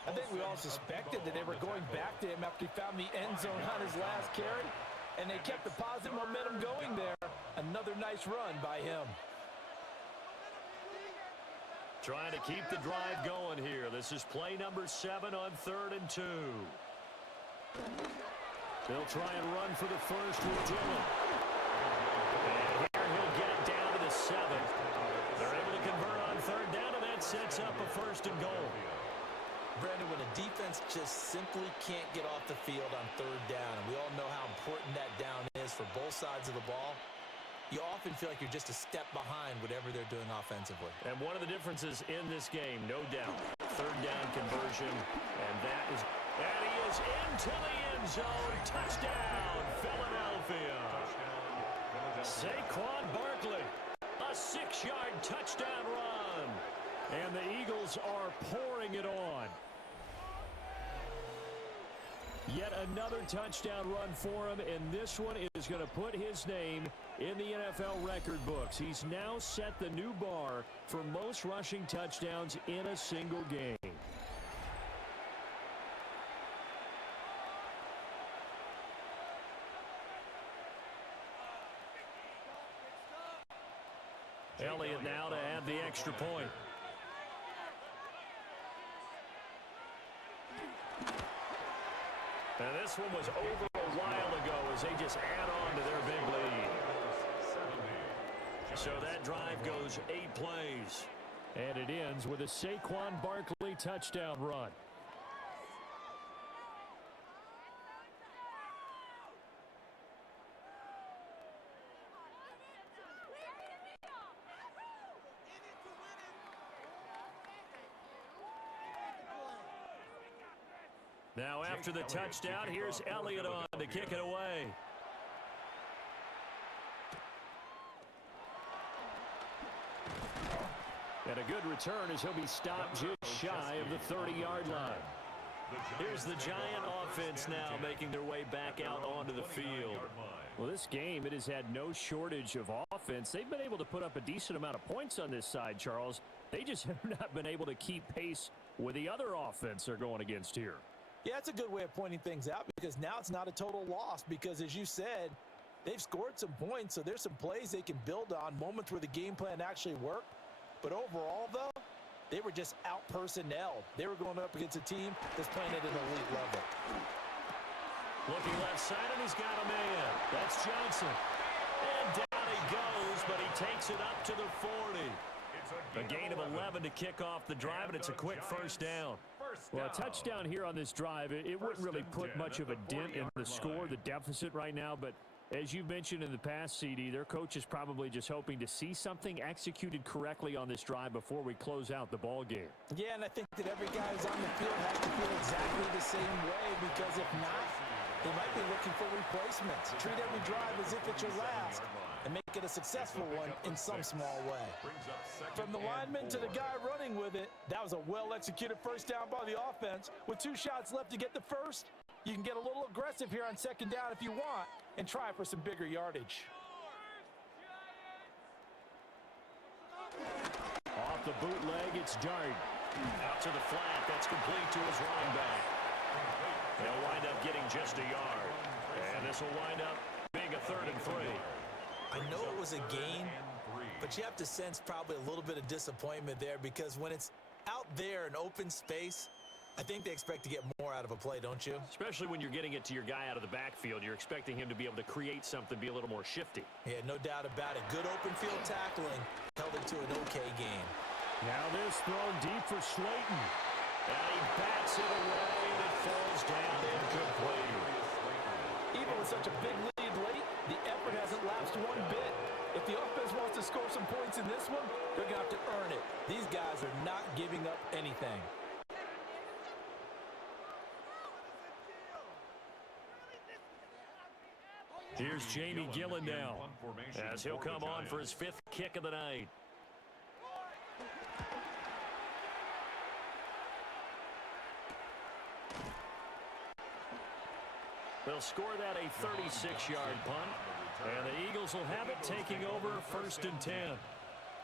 I think we all suspected that they were going back to him after he found the end zone on his last carry, and they kept the positive momentum going there. Another nice run by him. Trying to keep the drive going here. This is play number 7 on 3rd and 2. They'll try and run for the first with Dillon. And here he'll get it down to the 7. They're able to convert on 3rd down, and that sets up a 1st and goal. Brandon, when a defense just simply can't get off the field on 3rd down, and we all know how important that down is for both sides of the ball, you often feel like you're just a step behind whatever they're doing offensively. And one of the differences in this game, no doubt, 3rd down conversion, and he is into the end zone. Touchdown, Philadelphia. Saquon Barkley, a 6-yard touchdown run. And the Eagles are pouring it on. Yet another touchdown run for him, and this one is going to put his name in the NFL record books. He's now set the new bar for most rushing touchdowns in a single game. Elliott now to add the extra point. And this one was over a while ago as they just add on to their big lead. So that drive goes 8 plays. And it ends with a Saquon Barkley early touchdown run. Now after the touchdown, here's Elliott on to kick it away. And a good return as he'll be stopped just shy of the 30-yard line. Here's the Giant offense now making their way back out onto the field. Well, this game, it has had no shortage of offense. They've been able to put up a decent amount of points on this side, Charles. They just have not been able to keep pace with the other offense they're going against here. Yeah, it's a good way of pointing things out because now it's not a total loss because, as you said, they've scored some points, so there's some plays they can build on, moments where the game plan actually worked. But overall, though, they were just out-personnel. They were going up against a team that's playing at an elite level. Looking left side, and he's got a man. That's Johnson. And down he goes, but he takes it up to the 40. A gain of 11 to kick off the drive, and it's a quick first down. Well, a touchdown here on this drive, it wouldn't really put much of a dent in the score, the deficit right now, but as you mentioned in the past, CD, their coach is probably just hoping to see something executed correctly on this drive before we close out the ball game. Yeah, and I think that every guy who's on the field has to feel exactly the same way because if not, they might be looking for replacements. Treat every drive as if it's your last and make it a successful one in some small way. From the lineman to the guy running with it, that was a well-executed first down by the offense. With 2 shots left to get the first, you can get a little aggressive here on second down if you want and try for some bigger yardage. Off the bootleg, it's Dart. Out to the flat. That's complete to his running back. They'll wind up getting just a yard. And this will wind up being a 3rd and 3. I know it was a gain, but you have to sense probably a little bit of disappointment there because when it's out there in open space, I think they expect to get more out of a play, don't you? Especially when you're getting it to your guy out of the backfield. You're expecting him to be able to create something, be a little more shifty. Yeah, no doubt about it. Good open field tackling held it to an okay game. Now this thrown deep for Slayton. And he bats it away and it falls down incomplete. Even with such a big lead late, the effort hasn't lapsed one bit. If the offense wants to score some points in this one, they're going to have to earn it. These guys are not giving up anything. Here's Jamie Gillen now, as he'll come on for his 5th kick of the night. They'll score that a 36-yard punt, and the Eagles will have it taking over 1st and 10.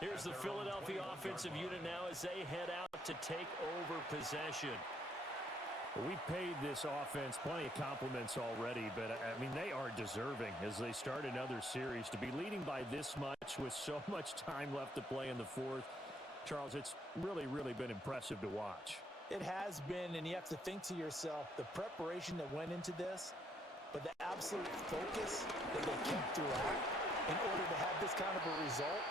Here's the Philadelphia offensive unit now as they head out to take over possession. We've paid this offense plenty of compliments already, but, I mean, they are deserving as they start another series. To be leading by this much with so much time left to play in the 4th, Charles, it's really, really been impressive to watch. It has been, and you have to think to yourself, the preparation that went into this, but the absolute focus that they kept throughout in order to have this kind of a result,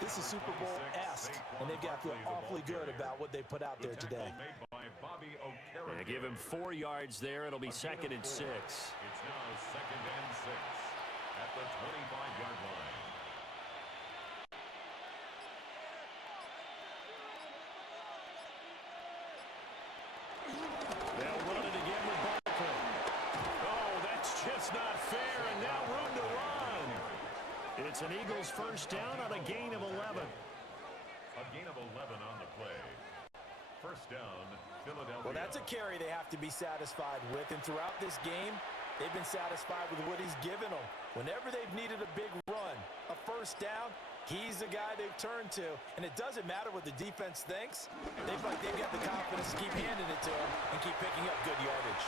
this is Super Bowl-esque, and they've got to feel awfully good about what they put out there today. And give him 4 yards there. It'll be 2nd and 6. It's now 2nd and 6 at the 25-yard line. They'll run it again with Barkley. Oh, that's just not fair, and now room to run. It's an Eagles first down on a gain of 11. A gain of 11 on the play. First down, Philadelphia. Well, that's a carry they have to be satisfied with, and throughout this game, they've been satisfied with what he's given them. Whenever they've needed a big run, a first down, he's the guy they've turned to, and it doesn't matter what the defense thinks. They've got the confidence to keep handing it to him and keep picking up good yardage.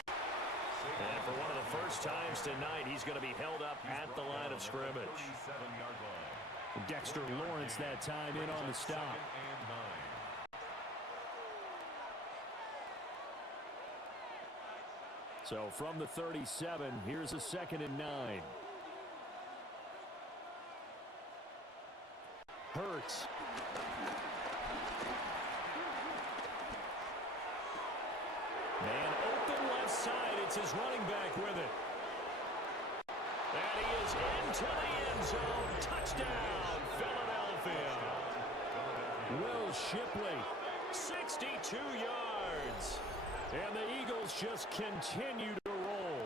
And for one of the first times tonight, he's going to be held up at the line of scrimmage. 37-yard line. Dexter Lawrence that time in on the stop. So from the 37, here's a 2nd and 9. Hurts. Gets his running back with it. And he is into the end zone. Touchdown, Philadelphia. Will Shipley. 62 yards. And the Eagles just continue to roll.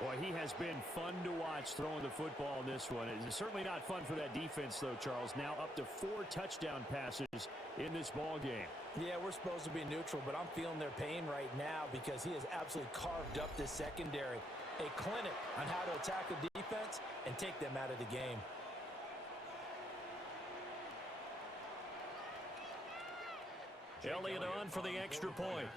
Boy, he has been fun to watch throwing the football in this one. It's certainly not fun for that defense, though, Charles. Now up to 4 touchdown passes in this ball game. Yeah, we're supposed to be neutral, but I'm feeling their pain right now because he has absolutely carved up this secondary. A clinic on how to attack the defense and take them out of the game. Elliott on for the extra point.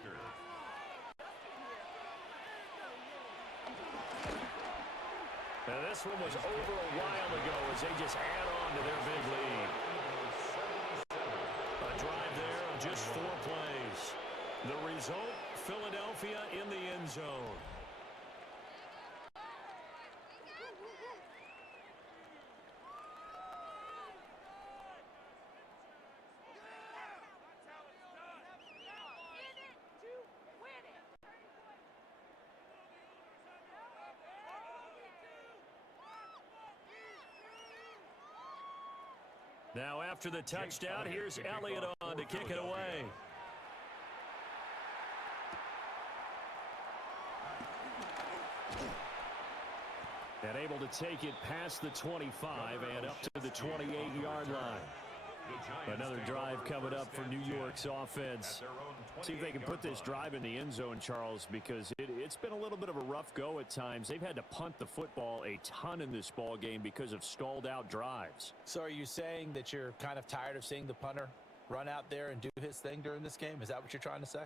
Now this one was over a while ago as they just add on to their big lead. A drive there of just 4 plays. The result, Philadelphia in the end zone. Now after the touchdown, here's Elliott on to kick it away. And able to take it past the 25 and up to the 28-yard line. Another drive coming up for New York's offense. See if they can put this drive in the end zone, Charles, because it's been a little bit of a rough go at times. They've had to punt the football a ton in this ball game because of stalled out drives. So are you saying that you're kind of tired of seeing the punter run out there and do his thing during this game? Is that what you're trying to say?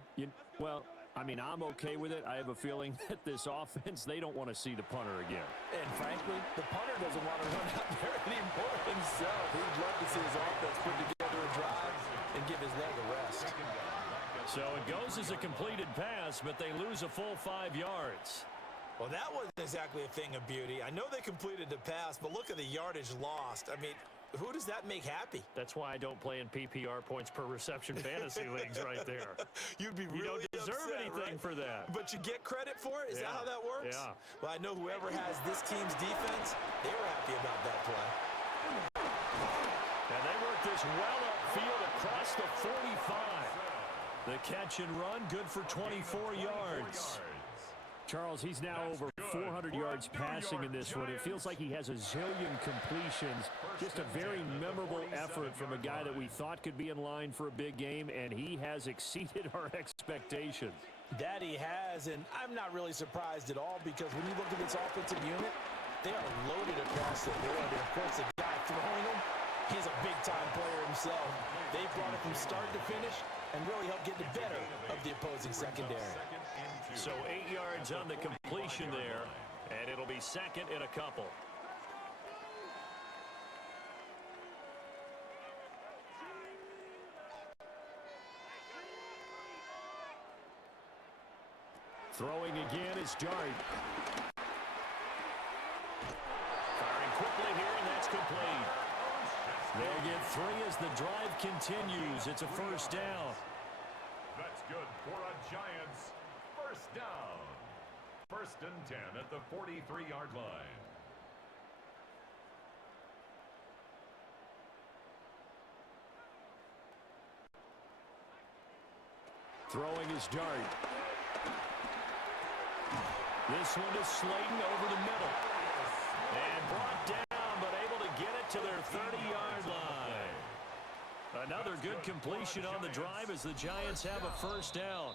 Well, I mean, I'm okay with it. I have a feeling that this offense, they don't want to see the punter again. And frankly, the punter doesn't want to run out there anymore himself. He'd love to see his offense put together a drive and give his leg a rest. So it goes as a completed pass, but they lose a full 5 yards. Well, that wasn't exactly a thing of beauty. I know they completed the pass, but look at the yardage lost. I mean, who does that make happy? That's why I don't play in PPR points per reception fantasy leagues right there. You'd be really You don't deserve upset, anything right? for that. But you get credit for it? Is that how that works? Yeah. Well, I know whoever has this team's defense, they were happy about that play. And they work this well upfield across the 45. The catch and run, good for 24 yards. Charles, he's now over 400 yards passing in this one. It feels like he has a zillion completions. Just a very memorable effort from a guy that we thought could be in line for a big game, and he has exceeded our expectations. That he has, and I'm not really surprised at all because when you look at this offensive unit, they are loaded across the board. And of course, the guy throwing them, he's a big-time player himself. They brought it from start to finish and really helped get the better of the opposing secondary. So 8 yards on the completion there, and it'll be second and a couple. Throwing again is Dart. Firing quickly here, and that's complete. They'll get 3 as the drive continues. It's a first down. That's good for a Giants first down. 1st and 10 at the 43-yard line. Throwing is Dart. This one is Slayton over the middle. And brought down, but able to get it to their 30-yard line. Another good completion on the drive as the Giants have a first down.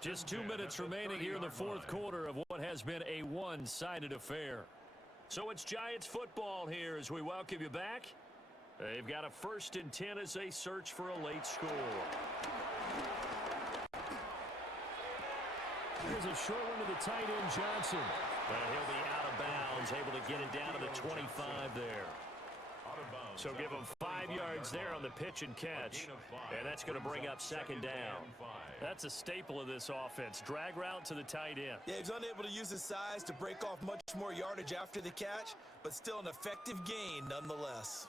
Just 2 minutes remaining here in the 4th quarter of what has been a one-sided affair. So it's Giants football here as we welcome you back. They've got a 1st and 10 as they search for a late score. Here's a short one to the tight end, Johnson. And he'll be out of bounds, able to get it down to the 25 there. So give him 5 yards there on the pitch and catch. And that's going to bring up 2nd down. That's a staple of this offense. Drag route to the tight end. Yeah, he's unable to use his size to break off much more yardage after the catch, but still an effective gain nonetheless.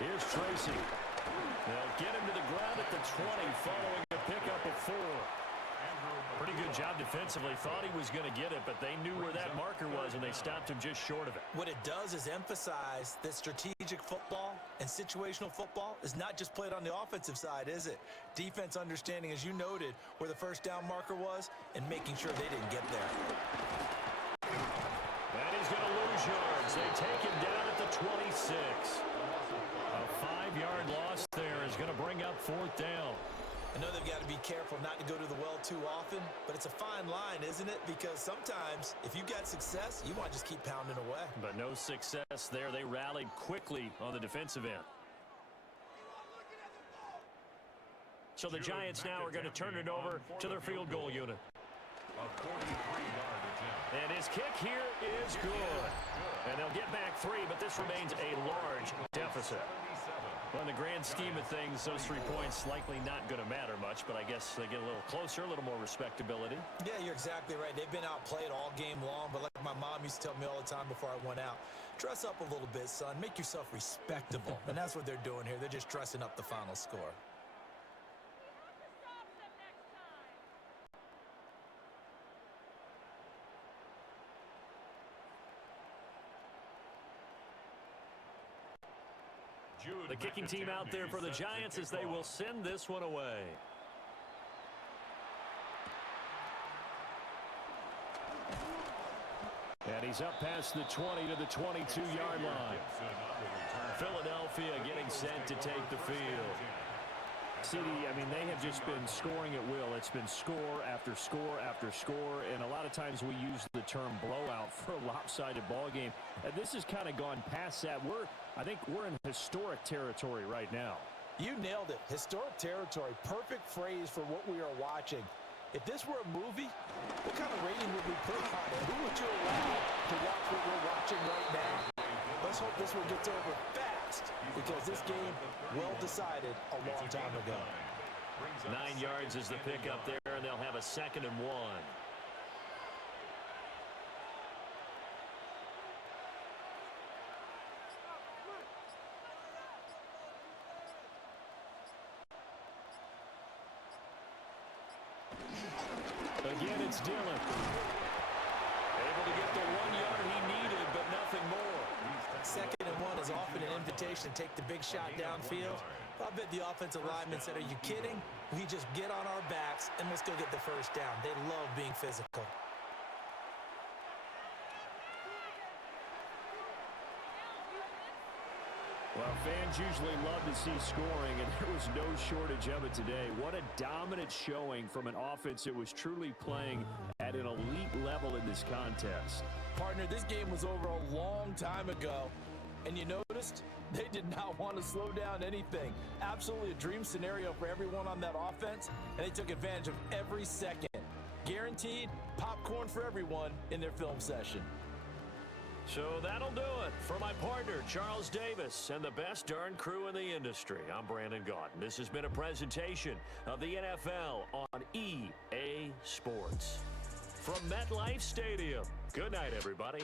Here's Tracy. They'll get him to the ground at the 20 following a pickup of 4. job defensively. Thought he was going to get it, but they knew where that marker was, and they stopped him just short of it. What it does is emphasize that strategic football and situational football is not just played on the offensive side, is it? Defense understanding, as you noted, where the first down marker was and making sure they didn't get there. That is going to lose yards. They take him down at the 26. A 5-yard loss there is going to bring up 4th down. I know they've got to be careful not to go to the well too often, but it's a fine line, isn't it? Because sometimes, if you've got success, you want to just keep pounding away. But no success there. They rallied quickly on the defensive end. So the Giants now are going to turn it over to their field goal unit. A 43-yard attempt. And his kick here is good. And they'll get back 3, but this remains a large deficit. Well, in the grand scheme of things, those 3 points likely not going to matter much, but I guess they get a little closer, a little more respectability. Yeah, you're exactly right. They've been outplayed all game long, but like my mom used to tell me all the time before I went out, dress up a little bit, son. Make yourself respectable. And that's what they're doing here. They're just dressing up the final score. The kicking team out there for the Giants as they will send this one away. And he's up past the 20 to the 22-yard line. Philadelphia getting set to take the field. CD, I mean, they have just been scoring at will. It's been score after score after score, and a lot of times we use the term blowout for a lopsided ball game. And this has kind of gone past that. I think we're in historic territory right now. You nailed it. Historic territory. Perfect phrase for what we are watching. If this were a movie, what kind of rating would we put on it? Who would you allow to watch what we're watching right now? Let's hope this one gets over fast, because this game well decided a long time ago. 9 yards is the pickup there, and they'll have a 2nd and 1. Again, it's Dillon. Able to get the 1 yard he needed, but nothing more. 2nd and 1 is often an invitation to take the big shot downfield. I bet the offensive lineman said, are you kidding? We just get on our backs and let's go get the first down. They love being physical. Well, fans usually love to see scoring, and there was no shortage of it today. What a dominant showing from an offense that was truly playing at an elite level in this contest. Partner, this game was over a long time ago, and you noticed they did not want to slow down anything. Absolutely a dream scenario for everyone on that offense, and they took advantage of every second. Guaranteed popcorn for everyone in their film session. So that'll do it for my partner, Charles Davis, and the best darn crew in the industry. I'm Brandon Gaudin. This has been a presentation of the NFL on EA Sports. From MetLife Stadium, good night, everybody.